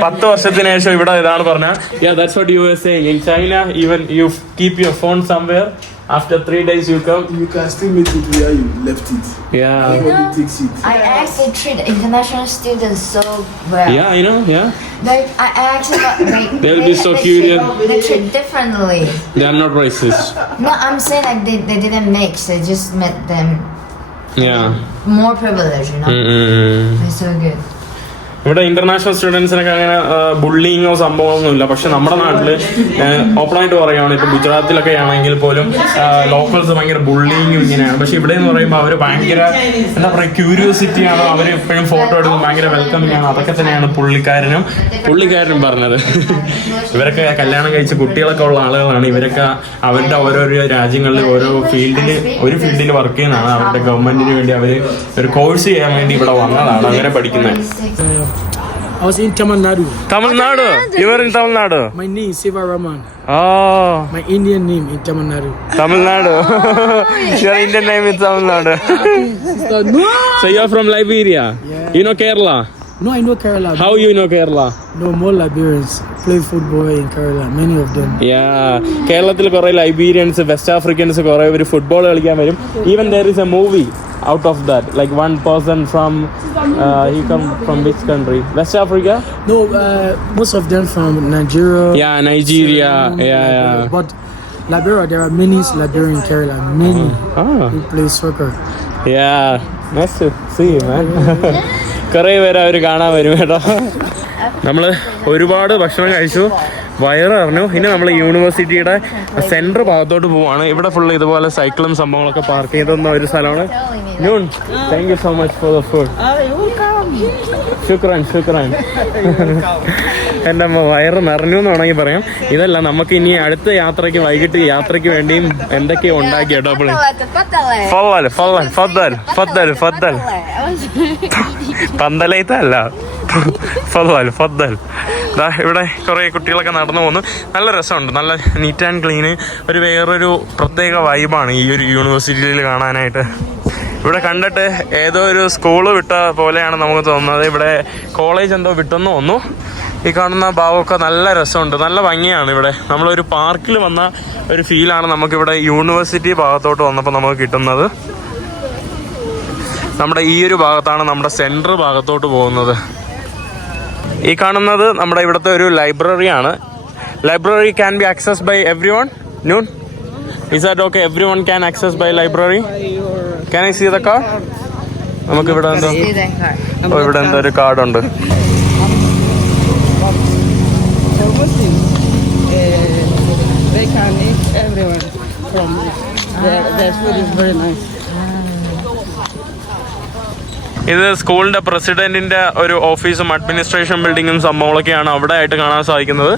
10 വർഷത്തിന് ശേഷം ഇവിടെ ഇതാണ് പറഞ്ഞ. Yeah, that's what you were saying. In China, even you keep your phone somewhere After 3 days you come. You can still make it where you left it. Yeah. Nobody takes it. I actually treat international students so well. Yeah, I know. Yeah. I actually They'll be so curious. They treat differently. They are not racist. No, I'm saying like they didn't mix. They just met them Yeah. more privilege, you know. It's so good. ഇവിടെ international സ്റ്റുഡൻസിനൊക്കെ അങ്ങനെ ബുള്ളിങ്ങോ സംഭവമൊന്നുമില്ല. പക്ഷെ നമ്മുടെ നാട്ടില് ഓപ്പണായിട്ട് പറയുകയാണ്, ഇപ്പൊ ഗുജറാത്തിലൊക്കെ ആണെങ്കിൽ പോലും ലോക്കൽസ് ഭയങ്കര ബുള്ളിങ്ങും ഇങ്ങനെയാണ്. പക്ഷെ ഇവിടെ എന്ന് പറയുമ്പോൾ അവര് ഭയങ്കര എന്താ പറയുക, ക്യൂരിയോസിറ്റി ആണ്. അവര് എപ്പോഴും ഫോട്ടോ എടുക്കും, ഭയങ്കര വെൽക്കമിങ് ആണ്. അതൊക്കെ തന്നെയാണ് പുള്ളിക്കാരനും പറഞ്ഞത്. ഇവരൊക്കെ കല്യാണം കഴിച്ച് കുട്ടികളൊക്കെ ഉള്ള ആളുകളാണ്. ഇവരൊക്കെ അവരുടെ ഓരോരോ രാജ്യങ്ങളിൽ ഒരു ഫീൽഡിൽ വർക്ക് ചെയ്യുന്നതാണ്. അവരുടെ ഗവൺമെന്റിന് വേണ്ടി അവര് ഒരു കോഴ്സ് ചെയ്യാൻ വേണ്ടി ഇവിടെ വന്നതാണ്, അങ്ങനെ പഠിക്കുന്നത്. I was in Tamil Nadu. Tamil Nadu? You were in Tamil Nadu? My name is Siva Raman. Oh. My Indian name in Tamil Nadu. Tamil Nadu. Your Indian name is Tamil Nadu. No! So you're from Liberia? Yeah. You know Kerala? No, I know Kerala. How you know Kerala? No, more Liberians play football in Kerala. Many of them. Yeah. കേരളത്തിൽ കുറെ ലൈബീരിയൻസ്, west Afrikaans കുറെ പേര് football കളിക്കാൻ വരും. Even there is a movie out of that. Like one person from, he come from which country? West Africa? No, most of them from Nigeria. Yeah, Nigeria. Yeah. But Liberia, there are many Liberians in Kerala. Many who play soccer. Yeah. Nice to see you, man. കുറേ പേര് അവർ കാണാൻ വരും കേട്ടോ. നമ്മൾ ഒരുപാട് ഭക്ഷണം കഴിച്ചു, വയറിറങ്ങു. ഇനി നമ്മൾ യൂണിവേഴ്സിറ്റിയുടെ സെൻട്രൽ ഭാഗത്തോട്ട് പോവാണ്. ഇവിടെ ഫുള്ള് ഇതുപോലെ സൈക്കിളും സംഭവങ്ങളൊക്കെ പാർക്ക് ചെയ്തുന്ന ഒരു സ്ഥലമാണ്. Noon, thank you so much for the food. ശുക്രാൻ. എൻ്റെ അമ്മ വയറ് നിറഞ്ഞു എന്ന് വേണമെങ്കിൽ പറയാം. ഇതല്ല, നമുക്ക് ഇനി അടുത്ത യാത്രയ്ക്ക്, വൈകിട്ട് യാത്രയ്ക്ക് വേണ്ടിയും എന്തൊക്കെയോ ഉണ്ടാക്കി കേട്ടോ. അപ്പോൾ പന്തലയത്തല്ല, ഫദ്ദൽ. ഇവിടെ കുറേ കുട്ടികളൊക്കെ നടന്നു പോകുന്നു. നല്ല രസമുണ്ട്, നല്ല നീറ്റ് ആൻഡ് ക്ലീന്. വേറൊരു പ്രത്യേക വൈബാണ് ഈ ഒരു യൂണിവേഴ്സിറ്റിയിൽ കാണാനായിട്ട്. ഇവിടെ കണ്ടിട്ട് ഏതോ ഒരു സ്കൂള് വിട്ട പോലെയാണ് നമുക്ക് തോന്നുന്നത്. ഇവിടെ കോളേജ് എന്തോ വിട്ടെന്ന് തോന്നുന്നു. ഈ കാണുന്ന ഭാഗമൊക്കെ നല്ല രസമുണ്ട്, നല്ല ഭംഗിയാണ്. ഇവിടെ നമ്മളൊരു പാർക്കിൽ വന്ന ഒരു ഫീലാണ് നമുക്കിവിടെ യൂണിവേഴ്സിറ്റി ഭാഗത്തോട്ട് വന്നപ്പോൾ നമുക്ക് കിട്ടുന്നത്. നമ്മുടെ ഈ ഒരു ഭാഗത്താണ് നമ്മുടെ സെൻട്രൽ ഭാഗത്തോട്ട് പോകുന്നത്. ഈ കാണുന്നത് നമ്മുടെ ഇവിടുത്തെ ഒരു ലൈബ്രറിയാണ്. Library can be access by everyone. Noon, is that okay? Everyone can access by library. Can I see the card? നമുക്ക് ഇവിടെ എന്തോ ഒരു കാർഡുണ്ട്. For Muslim, they can eat everyone from their food is very nice. ഇത് സ്കൂളിന്റെ പ്രസിഡന്റിന്റെ ഒരു ഓഫീസും administration ബിൽഡിങ്ങും സംഭവങ്ങളൊക്കെയാണ് അവിടെ ആയിട്ട് കാണാൻ സാധിക്കുന്നത്.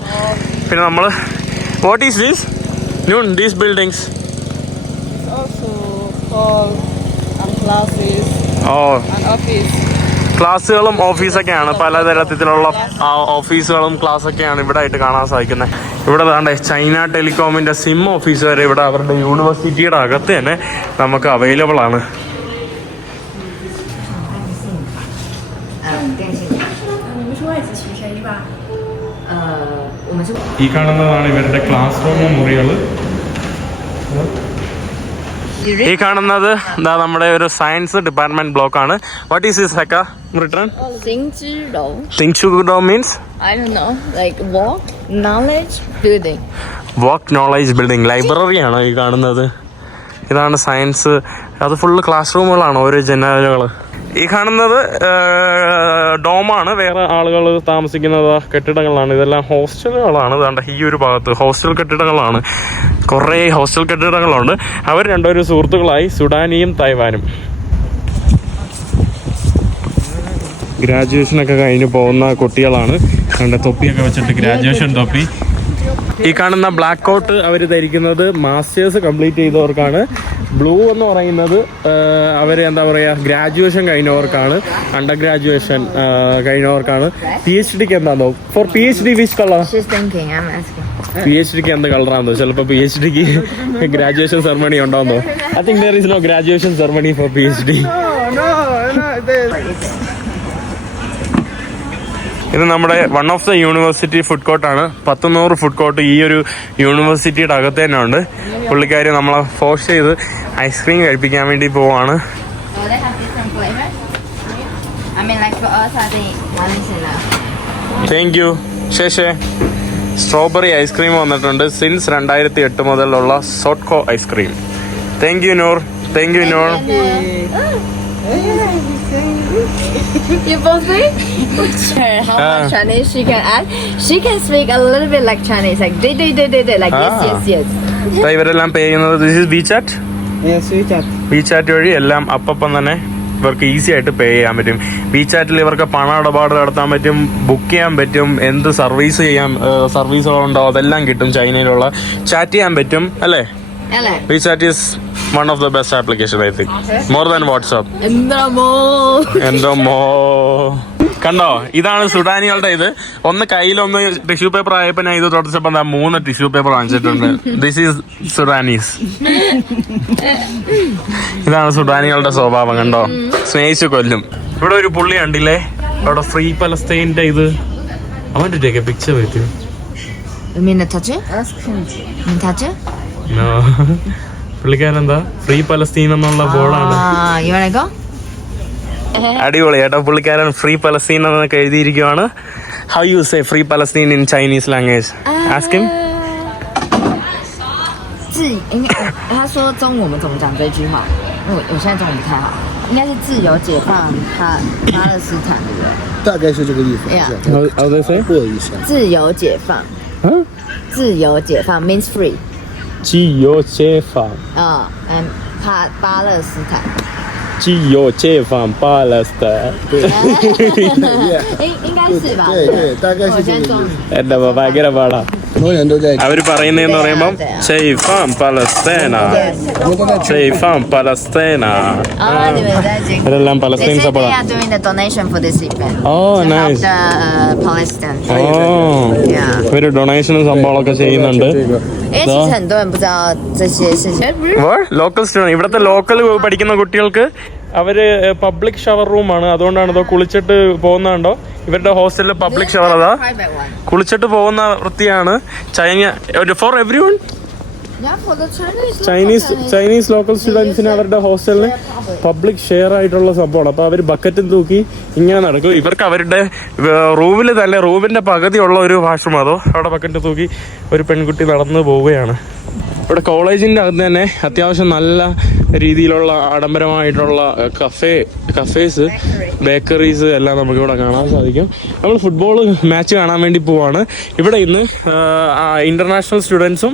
പിന്നെ നമ്മൾ what is this? Noon, these buildings. Also hall and classes and office. ക്ലാസ്സുകളും ഓഫീസൊക്കെയാണ്, പലതരത്തിലുള്ള ഓഫീസുകളും ക്ലാസ്സൊക്കെയാണ് ഇവിടെ ആയിട്ട് കാണാൻ സാധിക്കുന്നത്. ഇവിടെ താണ്ടെ ചൈന ടെലികോമിന്റെ സിം ഓഫീസ് വരെ ഇവിടെ അവരുടെ യൂണിവേഴ്സിറ്റിയുടെ അകത്ത് തന്നെ നമുക്ക് അവൈലബിൾ ആണ്. ഈ കാണുന്നതാണ് ഇവരുടെ ക്ലാസ് റൂം മുറികൾ. ഈ കാണുന്നത് എന്താ നമ്മുടെ ഒരു സയൻസ് ഡിപ്പാർട്ട്മെന്റ് ബ്ലോക്ക് ആണ്. വാട്ട് ഈസ് ദിസ് ഹക്ക return? 丁字楼 means? I don't know, like walk knowledge building. Walk knowledge building. Library ആണോ ഈ കാണുന്നത്? ഇതാണ് സയൻസ്. അത് ഫുള്ള് ക്ലാസ് റൂമുകളാണ്, ഓരോ ജനലുകൾ. ഈ കാണുന്നത് ഡോമാണ്, വേറെ ആളുകൾ താമസിക്കുന്നത് കെട്ടിടങ്ങളാണ്. ഇതെല്ലാം ഹോസ്റ്റലുകളാണ്. ഇതാണ്ട് ഈ ഒരു ഭാഗത്ത് ഹോസ്റ്റൽ കെട്ടിടങ്ങളാണ്, കുറേ ഹോസ്റ്റൽ കെട്ടിടങ്ങളുണ്ട്. അവർ രണ്ടുപേരും സുഹൃത്തുക്കളായി, സുഡാനിയും തായ്വാനും. ഗ്രാജുവേഷനൊക്കെ കഴിഞ്ഞ് പോകുന്ന കുട്ടികളാണ്. കണ്ട തൊപ്പിയൊക്കെ വെച്ചിട്ട് ഗ്രാജുവേഷൻ തൊപ്പി. ഈ കാണുന്ന ബ്ലാക്ക് കോട്ട് അവർ ധരിക്കുന്നത് മാസ്റ്റേഴ്സ് കംപ്ലീറ്റ് ചെയ്തവർക്കാണ്. ബ്ലൂ എന്ന് പറയുന്നത് അവർ എന്താ പറയുക, ഗ്രാജുവേഷൻ കഴിഞ്ഞവർക്കാണ്, അണ്ടർ ഗ്രാജുവേഷൻ കഴിഞ്ഞവർക്കാണ്. PhDക്ക് എന്താണോ? For PhD which colour? PhDക്ക് എന്ത് കളറാണെന്നോ? ചിലപ്പോൾ PhDക്ക് ഗ്രാജുവേഷൻ സെറമണി ഉണ്ടാവുന്നോ? I think there is no graduation ceremony for PhD. ഇത് നമ്മുടെ one of the university food കോർട്ടാണ്. 100 ഫുഡ് കോർട്ട് ഈ ഒരു യൂണിവേഴ്സിറ്റിയുടെ അകത്ത് തന്നെ ഉണ്ട്. പുള്ളിക്കാരി നമ്മളെ ഫോഴ്സ് ചെയ്ത് ഐസ്ക്രീം കഴിപ്പിക്കാൻ വേണ്ടി പോവാണ്. Oh, they have different flavors. I mean, like for us, I think one is enough. Thank you. ശേഷേ സ്ട്രോബെറി ഐസ്ക്രീം വന്നിട്ടുണ്ട്. സിൻസ് 2008 മുതലുള്ള സോട്ട്കോ ice cream. Thank you Noor. Thank you Noor. You both speak? How much Chinese she can add? She can speak a little bit like Chinese, like they, like yes. ഇവരെല്ലാം പേ ചെയ്യുന്നത് this is WeChat. Yes, WeChat. WeChat വഴി എല്ലാം അപ്പം തന്നെ ഇവർക്ക് easy ആയിട്ട് പേ ചെയ്യാൻ പറ്റും. വീചാറ്റിൽ ഇവർക്ക് പണ ഇടപാട് നടത്താൻ പറ്റും, ബുക്ക് ചെയ്യാൻ പറ്റും, എന്ത് സർവീസുകളുണ്ടോ അതെല്ലാം കിട്ടും. ചൈനയിലുള്ള ചാറ്റ് ചെയ്യാൻ പറ്റും അല്ലേ? WeChat is one of the best application, I think. More than WhatsApp. എന്തോ കണ്ടോ, ഇതാണ് സുഡാനികളുടെ ഇത്. ഒന്ന് കയ്യിലൊന്ന് ടിഷ്യൂ പേപ്പർ ആയപ്പോ ഞാൻ ഇത് തുടച്ചപ്പോ 3 ടിഷ്യൂ പേപ്പർ വാങ്ങിച്ചിട്ടുണ്ട്. This is Sudanese. ഇതാണ് സുഡാനികളുടെ സ്വഭാവം. കണ്ടോ, സ്നേഹിച്ചു കൊല്ലും. ഇവിടെ ഒരു പുള്ളി കണ്ടില്ലേ, അവിടെ ഫ്രീ പലസ്തീന്റെ ഇത്. I want to take a picture with you. You mean the touch it? Touch it? No. പുള്ളിക്കാരെന്താ ഫ്രീ പലസ്തീൻ എന്നുള്ള ബോർഡാണ്. You wanna go? അടിപൊളി കേട്ടോ. പുള്ളിക്കാരൻ ഫ്രീ പലസ്തീൻ എന്നൊക്കെ എഴുതിയിരിക്കുവാണ്. How you say free Palestine in Chinese language? Ask him. 他说中午我们怎么讲这句话？因为我现在中文不太好，应该是自由解放巴勒斯坦，对不对？大概是这个意思。 Yeah. How they say? 过一下。自由解放，自由解放 means free. 自由解放。巴勒斯坦。自由解放巴勒斯坦。应该是吧？对，大概是这个意思。 എന്റെ ഭയങ്കര പാടാ.很多人都在。അവര് പറയുന്നതെന്ന് പറയുമ്പം ചെയ്ഫാം പലസ്തീന, ചെയ്ഫാം പലസ്തീന. ഇതെല്ലാം Palestine They സപ്പോർട്ടാ. are doing the donation for this event. Oh, to nice. help the Palestine. Yeah. ഇവര് ഡൊണേഷനും സംഭവങ്ങളൊക്കെ ചെയ്യുന്നുണ്ട്.因为其实很多人不知道这些事情。ലോക്കൽ student, ഇവിടുത്തെ local പഠിക്കുന്ന കുട്ടികൾക്ക് അവര് പബ്ലിക് ഷവർ റൂമാണ്. അതുകൊണ്ടാണ് ഇതോ കുളിച്ചിട്ട് പോകുന്നുണ്ടോ. ഇവരുടെ ഹോസ്റ്റലിൽ പബ്ലിക് ഷവർ അതാ. Private one. കുളിച്ചിട്ട് പോകുന്ന വൃത്തിയാണ്. For every one. Yeah, for the Chinese. Chinese local സ്റ്റുഡൻസിന് അവരുടെ ഹോസ്റ്റലിന് പബ്ലിക് ഷെയർ ആയിട്ടുള്ള സംഭവമാണ്. അപ്പോൾ അവർ ബക്കറ്റും തൂക്കി ഇങ്ങനെ നടക്കും. ഇവർക്ക് അവരുടെ റൂമിൽ തന്നെ റൂമിന്റെ പകുതിയുള്ള ഒരു വാഷ്റൂം, അതോ അവിടെ ബക്കറ്റ് തൂക്കി ഒരു പെൺകുട്ടി നടന്നു പോവുകയാണ്. ഇവിടെ കോളേജിന്റെ അകത്ത് തന്നെ അത്യാവശ്യം നല്ല രീതിയിലുള്ള ആഡംബരമായിട്ടുള്ള കഫേസ്, ബേക്കറീസ് എല്ലാം നമുക്കിവിടെ കാണാൻ സാധിക്കും. നമ്മൾ ഫുട്ബോൾ മാച്ച് കാണാൻ വേണ്ടി പോവാണ്. ഇവിടെ ഇന്ന് ഇന്റർനാഷണൽ സ്റ്റുഡൻസും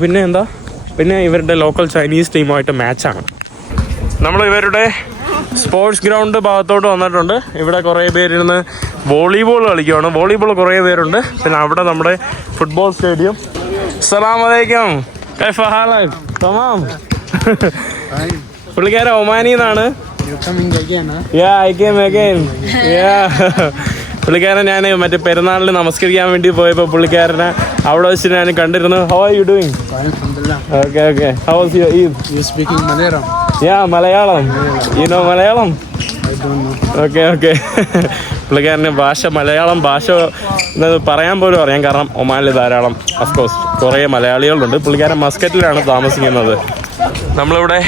പിന്നെ ഇവരുടെ ലോക്കൽ ചൈനീസ് ടീമുമായിട്ട് മാച്ചാണ്. നമ്മൾ ഇവരുടെ സ്പോർട്സ് ഗ്രൗണ്ട് ഭാഗത്തോട്ട് വന്നിട്ടുണ്ട്. ഇവിടെ കുറേ പേരിരുന്ന് വോളിബോൾ കളിക്കുകയാണ്. വോളിബോൾ കുറേ പേരുണ്ട്. പിന്നെ അവിടെ നമ്മുടെ ഫുട്ബോൾ സ്റ്റേഡിയം. അസ്സലാമു അലൈക്കും. കൈഫ ഹാലക്? തമാം. പുള്ളിക്കാരൻ ഒമാനിന്നാണ്. പുള്ളിക്കാരൻ ഞാൻ മറ്റേ പെരുന്നാളിന് നമസ്കരിക്കാൻ വേണ്ടി പോയപ്പോൾ പുള്ളിക്കാരനെ അവിടെ വെച്ച് ഞാൻ കണ്ടിരുന്നു. How are you doing? Okay. How was your Eid? You speaking Malayalam? Yeah, Malayalam. You know Malayalam? I don't know. Okay. പുള്ളിക്കാരന് മലയാളം ഭാഷ പറയാൻ പോലും അറിയാം. കാരണം ഒമാനിൽ ധാരാളം അഫ്കോഴ്സ് കുറേ മലയാളികളുണ്ട്. പുള്ളിക്കാരൻ മസ്കറ്റിലാണ് താമസിക്കുന്നത്. നമ്മളിവിടെ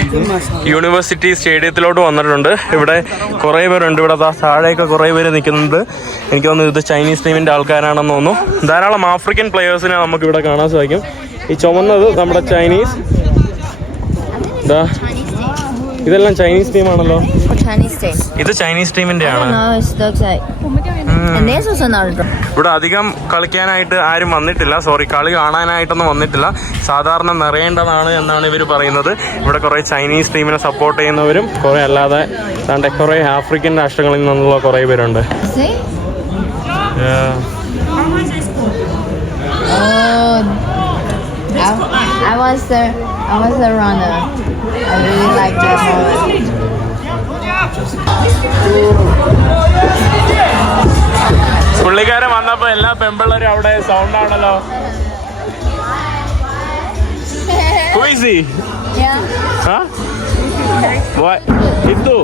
യൂണിവേഴ്സിറ്റി സ്റ്റേഡിയത്തിലോട്ട് വന്നിട്ടുണ്ട്. ഇവിടെ കുറേ പേരുണ്ട്. ഇവിടെ താഴെയൊക്കെ കുറേ പേര് നിൽക്കുന്നുണ്ട്. എനിക്ക് തോന്നുന്നു ഇത് ചൈനീസ് ടീമിൻ്റെ ആൾക്കാരാണെന്ന് തോന്നുന്നു. ധാരാളം ആഫ്രിക്കൻ പ്ലെയേഴ്സിനെ നമുക്കിവിടെ കാണാൻ സാധിക്കും. ഈ ചുമന്നത് നമ്മുടെ ചൈനീസ്. ഇതെല്ലാം ചൈനീസ് ടീമാണല്ലോ. ഇത് ചൈനീസ് ടീമിന്റെ ആണ്. ഇവിടെ അധികം കളിക്കാനായിട്ട് ആരും വന്നിട്ടില്ല. കളി കാണാനായിട്ടൊന്നും വന്നിട്ടില്ല. സാധാരണ നിറയേണ്ടതാണ് എന്നാണ് ഇവർ പറയുന്നത്. ഇവിടെ കുറെ ചൈനീസ് ടീമിനെ സപ്പോർട്ട് ചെയ്യുന്നവരും കുറെ അല്ലാതെ കുറെ ആഫ്രിക്കൻ രാഷ്ട്രങ്ങളിൽ നിന്നുള്ള കുറെ പേരുണ്ട്. I was a runner. I really like that moment. പുള്ളിക്കാരൻ വന്നപ്പോ എല്ലാ പെമ്പിള്ളേരും അവിടെ സൗണ്ട് ആണല്ലോ. Who is he? Yeah. Huh? What? Hindu?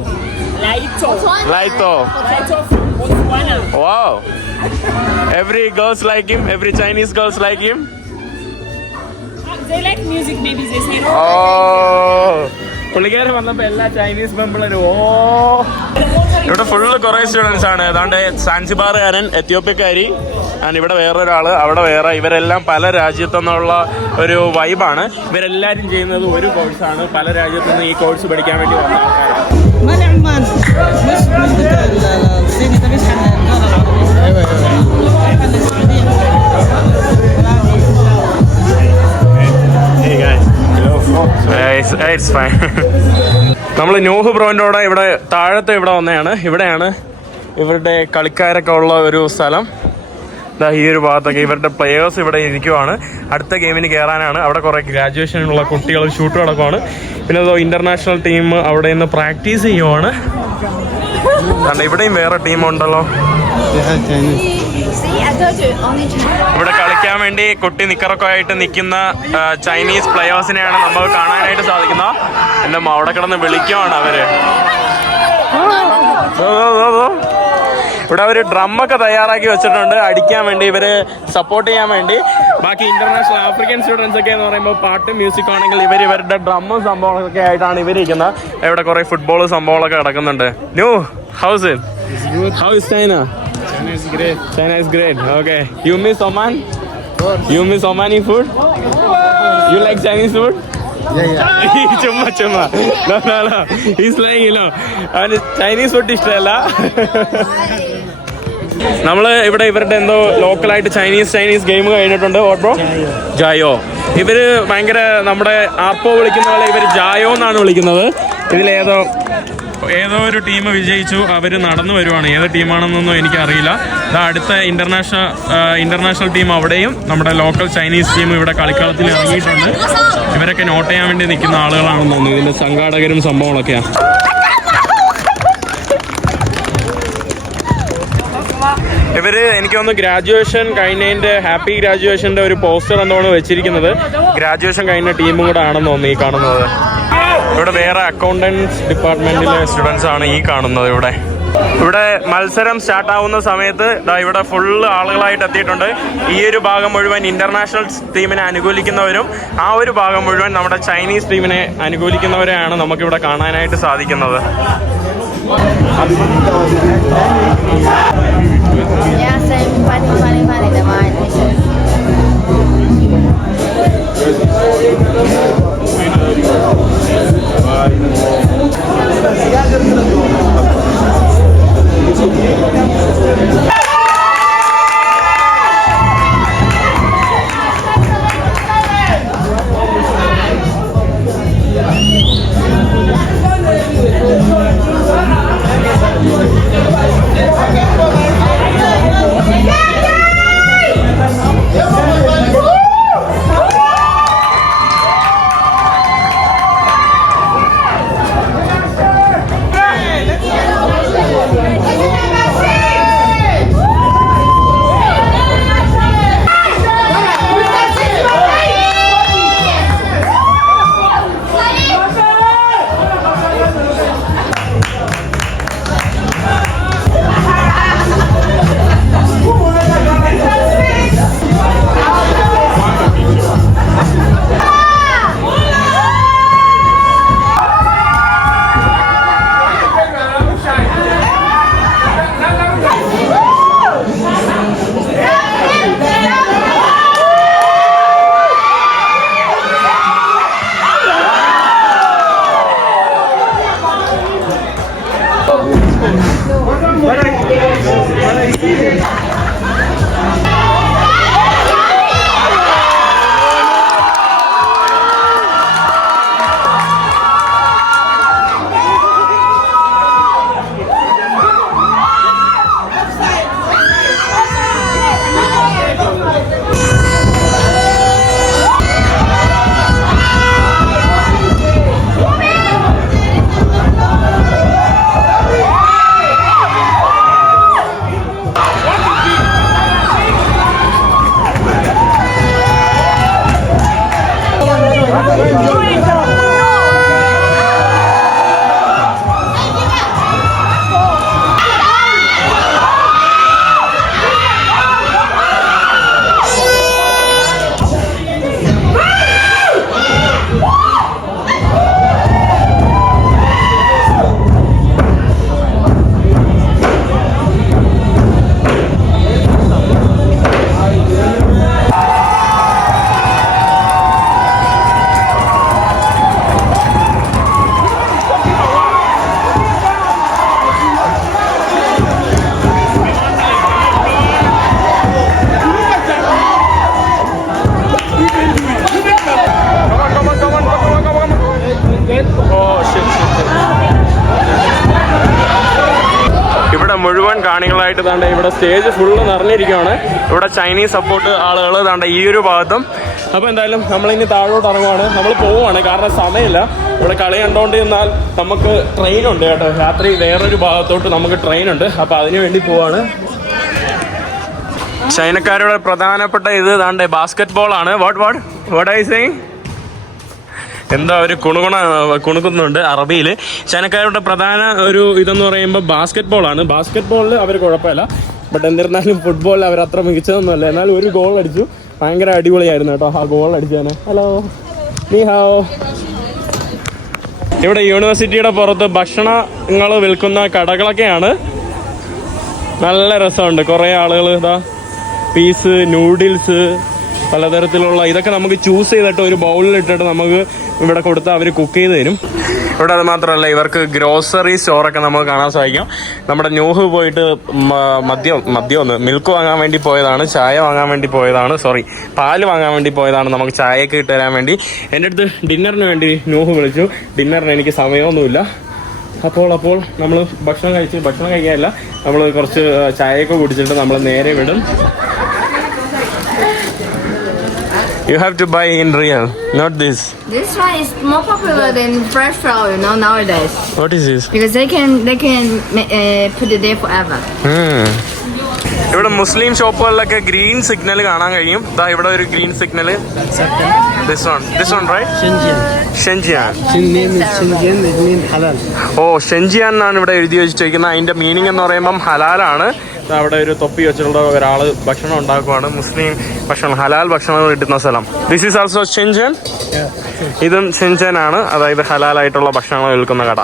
Laito. Wow. Every girls like him. Every Chinese girls like him. They like music, maybe they say. പുള്ളിക്കാരൻ വന്നപ്പോ എല്ലാ Chinese പെമ്പിളരും ഇവിടെ full കുറെ സ്റ്റുഡൻസ് ആണ്. ഏതാണ്ട് സാൻസിബാറുകാരൻ, എത്യോപ്യക്കാരി, ആൻഡ് ഇവിടെ വേറൊരാള്, അവിടെ വേറെ. ഇവരെല്ലാം പല രാജ്യത്തുനിന്നുള്ള ഒരു വൈബാണ്. ഇവരെല്ലാരും ചെയ്യുന്നത് ഒരു കോഴ്സാണ്. പല രാജ്യത്തുനിന്ന് ഈ കോഴ്സ് പഠിക്കാൻ വേണ്ടി വന്ന ആൾക്കാരാണ്. നമ്മൾ നൂഹ് ബ്രോൻ്റെ കൂടെ ഇവിടെ താഴത്തെ ഇവിടെ വന്നതാണ്. ഇവിടെയാണ് ഇവരുടെ കളിക്കാരൊക്കെ ഉള്ള ഒരു സ്ഥലം. ഈ ഒരു ഭാഗത്തൊക്കെ ഇവരുടെ പ്ലെയേഴ്സ് ഇവിടെ ഇരിക്കുവാണ്. അടുത്ത ഗെയിമിന് കയറാനാണ്. അവിടെ കുറേ ഗ്രാജുവേഷനുള്ള കുട്ടികൾ ഷൂട്ട് നടക്കുവാണ്. പിന്നെ അതോ ഇന്റർനാഷണൽ ടീം അവിടെ നിന്ന് പ്രാക്ടീസ് ചെയ്യുവാണ്. കാരണം ഇവിടെയും വേറെ ടീമുണ്ടല്ലോ. ഇവിടെ കളിക്കാൻ വേണ്ടി കുട്ടി നിക്കറൊക്കെ ആയിട്ട് നിൽക്കുന്ന ചൈനീസ് പ്ലെയേഴ്സിനെയാണ് നമുക്ക് കാണാനായിട്ട് സാധിക്കുന്നത്. എൻ്റെ അവിടെ കിടന്ന് വിളിക്കുവാണ് അവര്. ഇവിടെ അവർ ഡ്രമ്മൊക്കെ തയ്യാറാക്കി വെച്ചിട്ടുണ്ട് അടിക്കാൻ വേണ്ടി, ഇവര് സപ്പോർട്ട് ചെയ്യാൻ വേണ്ടി. ബാക്കി ഇന്റർനാഷണൽ ആഫ്രിക്കൻ സ്റ്റുഡൻസ് ഒക്കെ എന്ന് പറയുമ്പോൾ പാട്ടും മ്യൂസിക്കും ആണെങ്കിൽ ഇവരുടെ ഡ്രമ്മും സംഭവങ്ങളൊക്കെ ആയിട്ടാണ് ഇവരിരിക്കുന്നത്. ഇവിടെ കുറെ ഫുട്ബോൾ സംഭവങ്ങളൊക്കെ നടക്കുന്നുണ്ട്. New how's it? How is China? China is great. China is great. Okay. You miss Oman? You miss Omani food? You like Chinese food? Yeah. ചുമ്മാ. No. He's like, അവന് ചൈനീസ് ഫുഡ് ഇഷ്ടമല്ല. നമ്മള് ഇവിടെ ഇവരുടെ എന്തോ ലോക്കലായിട്ട് Chinese game കഴിഞ്ഞിട്ടുണ്ട്. Auto ജായോ. ഇവര് ഭയങ്കര നമ്മുടെ ആർപ്പോ വിളിക്കുന്ന പോലെ ഇവര് ജായോ എന്നാണ് വിളിക്കുന്നത്. ഇതിലേതോ ഒരു ടീം വിജയിച്ചു. അവർ നടന്നു വരുവാണ്. ഏത് ടീമാണെന്നൊന്നും എനിക്കറിയില്ല. അടുത്ത ഇന്റർനാഷണൽ ടീം അവിടെയും നമ്മുടെ ലോക്കൽ ചൈനീസ് ടീം ഇവിടെ കളിക്കളത്തിൽ ഇറങ്ങിയിട്ടുണ്ട്. ഇവരൊക്കെ നോട്ട് ചെയ്യാൻ വേണ്ടി നിൽക്കുന്ന ആളുകളാണെന്ന് തോന്നുന്നു. ഇതിന്റെ സംഘാടകരും സംഭവങ്ങളൊക്കെയാണ്. ഇവര് എനിക്ക് തോന്നുന്നു ഗ്രാജുവേഷൻ കഴിഞ്ഞതിന്റെ ഹാപ്പി ഗ്രാജുവേഷന്റെ ഒരു പോസ്റ്റർ എന്താണ് വെച്ചിരിക്കുന്നത്. ഗ്രാജുവേഷൻ കഴിഞ്ഞ ടീമും കൂടെ ആണെന്ന് തോന്നുന്നു ഈ കാണുന്നത്. ഇവിടെ വേറെ അക്കൗണ്ടൻസ് ഡിപ്പാർട്ട്മെന്റിലെ സ്റ്റുഡൻസ് ആണ് ഈ കാണുന്നത്. ഇവിടെ മത്സരം സ്റ്റാർട്ട് ആവുന്ന സമയത്ത് ഇവിടെ ഫുള്ള് ആളുകളായിട്ട് എത്തിയിട്ടുണ്ട്. ഈ ഒരു ഭാഗം മുഴുവൻ ഇന്റർനാഷണൽ ടീമിനെ അനുകൂലിക്കുന്നവരും ആ ഒരു ഭാഗം മുഴുവൻ നമ്മുടെ ചൈനീസ് ടീമിനെ അനുകൂലിക്കുന്നവരെയാണ് നമുക്കിവിടെ കാണാനായിട്ട് സാധിക്കുന്നത്. മുഴുവൻ കാണികളായിട്ട് താണ്ട ഇവിടെ സ്റ്റേജ് ഫുള്ള് നിറഞ്ഞിരിക്കുകയാണ്. ഇവിടെ ചൈനീസ് സപ്പോർട്ട് ആളുകൾ താണ്ട ഈ ഒരു ഭാഗത്തും. അപ്പോൾ എന്തായാലും നമ്മളിനി താഴോട്ട് ഇറങ്ങുവാണ്, നമ്മൾ പോവുകയാണ്. കാരണം സമയമില്ല. ഇവിടെ കളി കണ്ടുകൊണ്ട് നിന്നാൽ നമുക്ക് ട്രെയിനുണ്ട് കേട്ടോ, രാത്രി വേറൊരു ഭാഗത്തോട്ട് നമുക്ക് ട്രെയിനുണ്ട്. അപ്പോൾ അതിന് വേണ്ടി പോവാണ്. ചൈനക്കാരുടെ പ്രധാനപ്പെട്ട ഇത് താണ്ടെ ബാസ്കറ്റ് ബോൾ ആണ്. What I saying? എന്താ ഒരു കുണുക്കുന്നുണ്ട് അറബിയിൽ. ചൈനക്കാരുടെ പ്രധാന ഒരു ഇതെന്ന് പറയുമ്പോൾ ബാസ്കറ്റ് ബോളാണ്. ബാസ്കറ്റ് ബോളിൽ അവർ കുഴപ്പമില്ല, ബട്ട് എന്നിരുന്നാലും ഫുട്ബോളിൽ അവർ അത്ര മികച്ചതൊന്നുമല്ല. എന്നാൽ ഒരു ഗോൾ അടിച്ചു, ഭയങ്കര അടിപൊളിയായിരുന്നു കേട്ടോ ആ ഗോൾ അടിച്ചാണ്. ഹലോ, നീ ഹാവോ. ഇവിടെ യൂണിവേഴ്സിറ്റിയുടെ പുറത്ത് ഭക്ഷണങ്ങൾ വിൽക്കുന്ന കടകളൊക്കെയാണ്. നല്ല രസമുണ്ട്. കുറേ ആളുകൾ ഇതാ പീസ് നൂഡിൽസ് പലതരത്തിലുള്ള ഇതൊക്കെ നമുക്ക് ചൂസ് ചെയ്തിട്ട് ഒരു ബൗളിൽ ഇട്ടിട്ട് നമുക്ക് ഇവിടെ കൊടുത്താൽ അവർ കുക്ക് ചെയ്ത് തരും. ഇവിടെ അത് മാത്രമല്ല, ഇവർക്ക് ഗ്രോസറി സ്റ്റോറൊക്കെ നമുക്ക് കാണാൻ സാധിക്കും. നമ്മുടെ ന്യൂഹ് പോയിട്ട് മിൽക്ക് വാങ്ങാൻ വേണ്ടി പോയതാണ്, ചായ വാങ്ങാൻ വേണ്ടി പോയതാണ്, പാല് വാങ്ങാൻ വേണ്ടി പോയതാണ്. നമുക്ക് ചായയൊക്കെ ഇട്ട് തരാൻ വേണ്ടി എൻ്റെ അടുത്ത് ഡിന്നറിന് വേണ്ടി ന്യൂഹ് വിളിച്ചു. ഡിന്നറിന് എനിക്ക് സമയമൊന്നുമില്ല. അപ്പോൾ നമ്മൾ ഭക്ഷണം കഴിക്കാനില്ല, നമ്മൾ കുറച്ച് ചായയൊക്കെ കുടിച്ചിട്ട് നമ്മൾ നേരെ വിടും. You have to buy in real, not this. This one is more popular than fresh flower, nowadays. What is this? Because they can put it there forever. ഇവിടെ മുസ്ലിം ഷോപ്പുകളിലൊക്കെ ഗ്രീൻ സിഗ്നൽ കാണാൻ കഴിയും. ദാ ഇവിടെ ഒരു green signal. This one, right? ഷെൻജിയാൻ. ഓ, ഷെൻജിയാൻ എന്നാണ് ഇവിടെ എഴുതി വെച്ചിരിക്കുന്നത്. അതിന്റെ മീനിങ് എന്ന് പറയുമ്പം ഹലാലാണ്. അവിടെ ഒരു തൊപ്പി വെച്ചിട്ടുള്ള ഒരാൾ ഭക്ഷണം ഉണ്ടാക്കുവാണ്. മുസ്ലിം ഭക്ഷണം, ഹലാൽ ഭക്ഷണം കിട്ടുന്ന സ്ഥലം. This is also Xinjiang. ഇതും ഷെൻജിയാൻ ആണ്, അതായത് ഹലാലായിട്ടുള്ള ഭക്ഷണങ്ങൾ വിൽക്കുന്ന കട.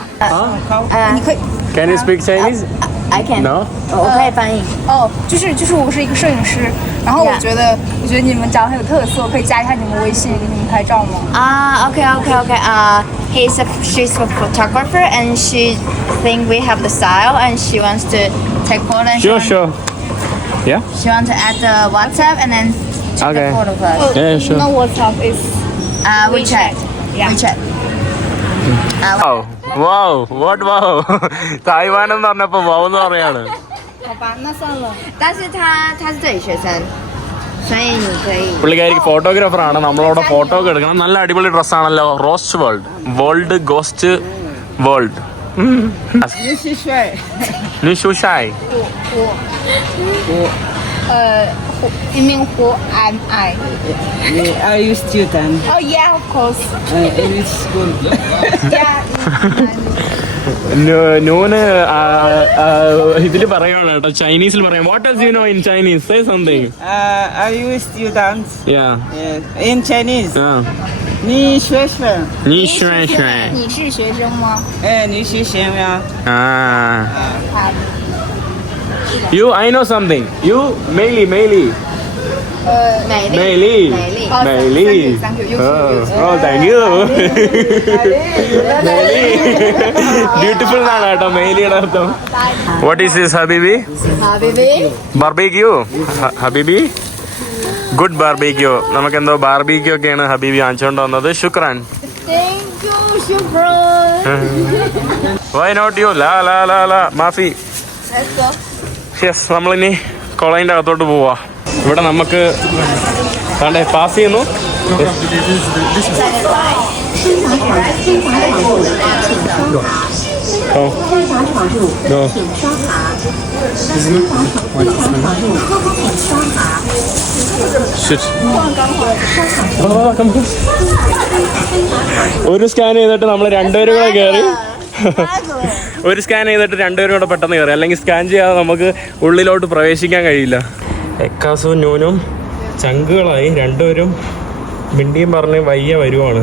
Can you speak Chinese? I can. No. 我可以翻译。哦，就是我是一个摄影师，然后我觉得你们长得很有特色，可以加一下你们微信给你们拍照吗？ Okay. She's a photographer and she think we have the style and she wants to take photo. Sure. Yeah. She wants to add the WhatsApp and then take Okay. the photo of us. Yeah, sure. No WhatsApp is WeChat. Yeah. WeChat. Wow. What wow? 台湾എന്ന് പറഞ്ഞപ്പോ wow എന്ന് പറയാണ്. 好吧，那算了。但是他是这里学生，所以你可以。പുള്ളിക്കാരിക്ക് ഫോട്ടോഗ്രാഫറാണ്. നമ്മളവിടെ photo ഒക്കെ എടുക്കണം. നല്ല അടിപൊളി ഡ്രസ്സാണല്ലോ. Roast world ghost world. 你是谁？ You mean who am I? Are you student? Oh yeah, of course. In which school? Yeah. നൂന് ഇതില് പറയാണ് കേട്ടോ, ചൈനീസിൽ പറയാം. What does you know in Chinese? Say something. Are you a student? Yeah. In Chinese? 你学生？你学生？你是学生吗？你是学生呀？You, I know something. You, Meili.美丽。 Thank you. Oh, thank you. Meili. Beautiful എന്നാണ് കേട്ടോ മെയിലിയുടെ അർത്ഥം. What is this, Habibi? Barbecue. Habibi. Good barbecue. നമുക്ക് എന്തോ barbecue ഒക്കെയാണ് ഹബീബി വാങ്ങിച്ചുകൊണ്ട് വന്നത്. ശുക്രാൻ. Thank you, Shukran. Why not you? La മാഫി. Let's go. യെസ്, നമ്മളിനി കോളേജിൻ്റെ അകത്തോട്ട് പോവാ. ഇവിടെ നമുക്ക് പാസ് ചെയ്യുന്നു. ഒരു സ്കാൻ ചെയ്തിട്ട് നമ്മൾ രണ്ടുപേരും കൂടെ കയറി. ഒരു സ്കാൻ ചെയ്തിട്ട് രണ്ടുപേരും കൂടെ പെട്ടെന്ന് കയറി, അല്ലെങ്കിൽ സ്കാൻ ചെയ്യാതെ നമുക്ക് ഉള്ളിലോട്ട് പ്രവേശിക്കാൻ കഴിയില്ല. എക്കാസും നൂനും ചങ്കുകളായി രണ്ടുപേരും മിണ്ടിയും പറഞ്ഞ് വയ്യ വരുവാണ്.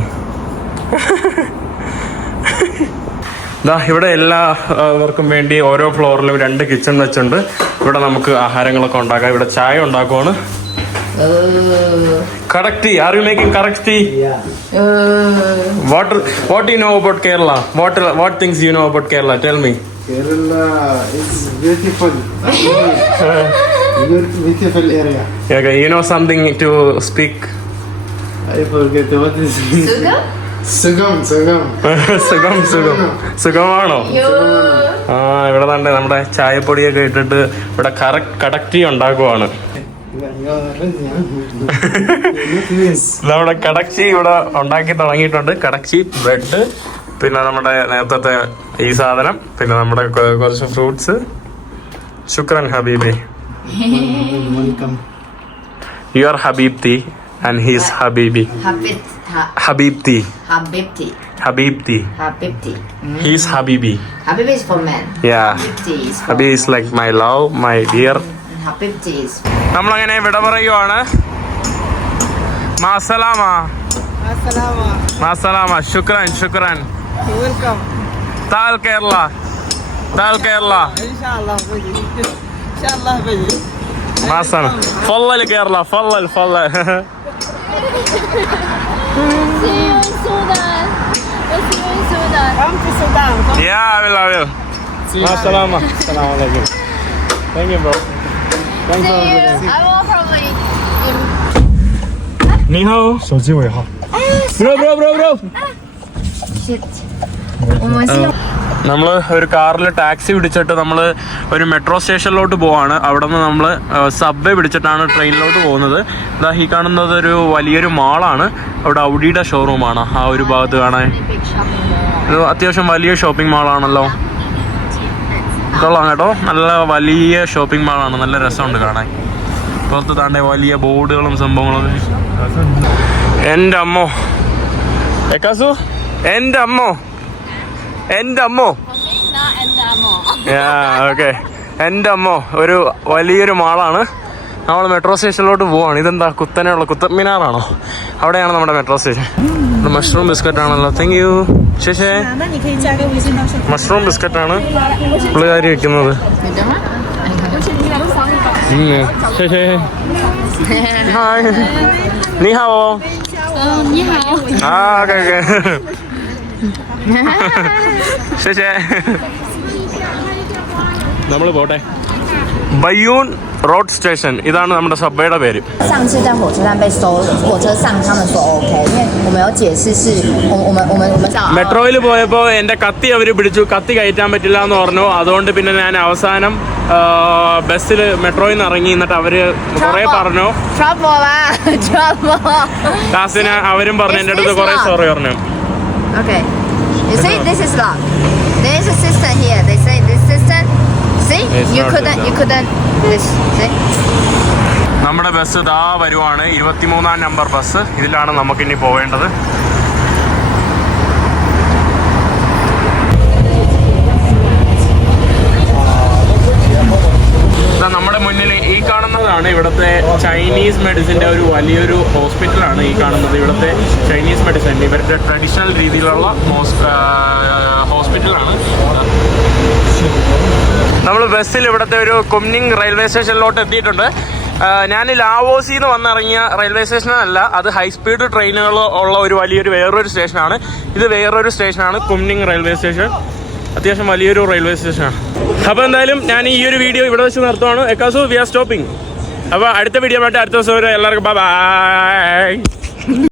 ഇവിടെ എല്ലാവർക്കും വേണ്ടി ഓരോ ഫ്ലോറിലും 2 കിച്ചൺ വെച്ചുണ്ട്. ഇവിടെ നമുക്ക് ആഹാരങ്ങളൊക്കെ ഉണ്ടാക്കാം. ഇവിടെ ചായ ഉണ്ടാക്കുവാണ്. Correct tea. Are you making correct tea? Yeah. What do you know about Kerala? What things you know about Kerala? Tell me. Kerala is beautiful. Beautiful area. Okay, you know something to speak? I forget what is it. Sugam. സുഖമാണോ? ഇവിടെ താണ്ടെ നമ്മുടെ ചായപ്പൊടിയൊക്കെ ഇട്ടിട്ട് ഇവിടെ കടക്റ്റി ഉണ്ടാക്കുവാണ്. നമ്മുടെ കടക്ചി ഇവിടെ ഉണ്ടാക്കി തുടങ്ങിയിട്ടുണ്ട്. കടക്ചി, bread, പിന്നെ നമ്മുടെ നേരത്തെ ഈ സാധനം, പിന്നെ നമ്മുടെ കുറച്ച് ഫ്രൂട്ട്സ്. ശുക്രൻ ഹബീബി. യു ആർ ഹബീബ്തി and he's Habibi. Habibti. He's Habibi. Habibi is for men. Yeah. Habibi is like my love, my dear. Habibti is. നമ്മളങ്ങനെ വിട പറയുവാണ്. മാസലാമ. മാസലാമ. ശുക്രൻ. Welcome. താൽ കേരള. Inshallah, baby. മാസാണ്. ഫല്ലൽ Kerala. ഫല്ലൽ. See you in Sudan. We'll see you in Sudan. Come to Sudan. Yeah, I will. Masalama. Assalamualaikum. Thank you, bro. Thanks See for you. everything. I will probably. 你好，手机尾号。Bro. Shit. 我们是。നമ്മൾ ഒരു കാറിൽ taxi പിടിച്ചിട്ട് നമ്മൾ ഒരു metro സ്റ്റേഷനിലോട്ട് പോവാണ്. അവിടെ നിന്ന് നമ്മൾ subway പിടിച്ചിട്ടാണ് ട്രെയിനിലോട്ട് പോകുന്നത്. ഇതാ ഈ കാണുന്നത് ഒരു വലിയൊരു മാളാണ്. അവിടെ ഔഡിയുടെ ഷോറൂമാണ് ആ ഒരു ഭാഗത്ത് കാണാൻ. ഇത് അത്യാവശ്യം വലിയ ഷോപ്പിംഗ് മാളാണല്ലോ. കൊള്ളാം കേട്ടോ, നല്ല വലിയ ഷോപ്പിംഗ് മാളാണ്. നല്ല രസമുണ്ട് കാണാൻ. പുറത്ത് താണ്ടെ വലിയ ബോർഡുകളും സംഭവങ്ങളും. എൻ്റെ അമ്മോ എക്കാസു, എൻ്റെ അമ്മോ. ഓക്കെ, എൻ്റെ അമ്മോ. ഒരു വലിയൊരു മാളാണ്. നമ്മൾ മെട്രോ സ്റ്റേഷനിലോട്ട് പോവാണ്. ഇതെന്താ കുത്തനെയുള്ള കുത്തബ് മിനാറാണോ? അവിടെയാണ് നമ്മുടെ മെട്രോ സ്റ്റേഷൻ. മഷ്റൂം ബിസ്ക്കറ്റ് ആണല്ലോ. Thank you. ശേഷേ മഷ്റൂം ബിസ്ക്കറ്റാണ് പുള്ളിക്കാരി വെക്കുന്നത്. ശേഷേ ഹായ്. നീ ഹാവോ. ആ ഓക്കെ. ശേഷേ നമ്മൾ പോട്ടെ. ബയ്യൂൺ റോഡ് സ്റ്റേഷൻ, ഇതാണ് നമ്മുടെ സബ്വേയുടെ പേര്.上次在火车站被收，火车上他们说 OK，因为我们有解释是我们മെട്രോയിൽ പോയപ്പോൾ എൻ്റെ കത്തി അവർ പിടിച്ചു. കത്തി കയറ്റാൻ പറ്റില്ല എന്ന് പറഞ്ഞു. അതുകൊണ്ട് പിന്നെ ഞാൻ അവസാനം ബസ്സിൽ മെട്രോയിൽ നിന്ന് ഇറങ്ങി. എന്നിട്ട് അവർ കുറേ പറഞ്ഞു. ക്ലാസ്സിന് അവരും പറഞ്ഞു, എൻ്റെ അടുത്ത് കുറേ സോറി പറഞ്ഞു. Okay. You see, this is locked. There is a system here. They say this system. See, you couldn't. This. See. നമ്മുടെ ബസ് ഇതാ വരുവാണ്. 23-ാം നമ്പർ ബസ്. ഇതിലാണ് നമുക്കിനി പോവേണ്ടത്. നമ്മുടെ മുന്നിൽ ഈ കാണുന്നതാണ് ഇവിടുത്തെ ചൈനീസ് മെഡിസിൻ്റെ ഒരു വലിയൊരു ഹോസ്പിറ്റലാണ്. ഈ കാണുന്നത് ഇവിടുത്തെ ചൈനീസ് മെഡിസിൻ, ഇവരുടെ ട്രഡീഷണൽ രീതിയിലുള്ള ഹോസ്പിറ്റലാണ്. നമ്മൾ ബസ്സിൽ ഇവിടുത്തെ ഒരു കുംനിങ് റെയിൽവേ സ്റ്റേഷനിലോട്ട് എത്തിയിട്ടുണ്ട്. ഞാൻ ലാവോസിൽ നിന്ന് വന്നിറങ്ങിയ റെയിൽവേ സ്റ്റേഷനല്ല, അത് ഹൈസ്പീഡ് ട്രെയിനുകൾ ഉള്ള ഒരു വലിയൊരു വേറൊരു സ്റ്റേഷനാണ്. ഇത് വേറൊരു സ്റ്റേഷനാണ്, കുംനിങ് റെയിൽവേ സ്റ്റേഷൻ. അത്യാവശ്യം വലിയൊരു റെയിൽവേ സ്റ്റേഷനാണ്. അപ്പോൾ എന്തായാലും ഞാൻ ഈ ഒരു വീഡിയോ ഇവിടെ വെച്ച് നിർത്തുവാണ്. എക്കാസു വി ആർ സ്റ്റോപ്പിംഗ്. അപ്പോൾ അടുത്ത വീഡിയോ ആയിട്ട് അടുത്ത ദിവസം എല്ലാവർക്കും ബൈ.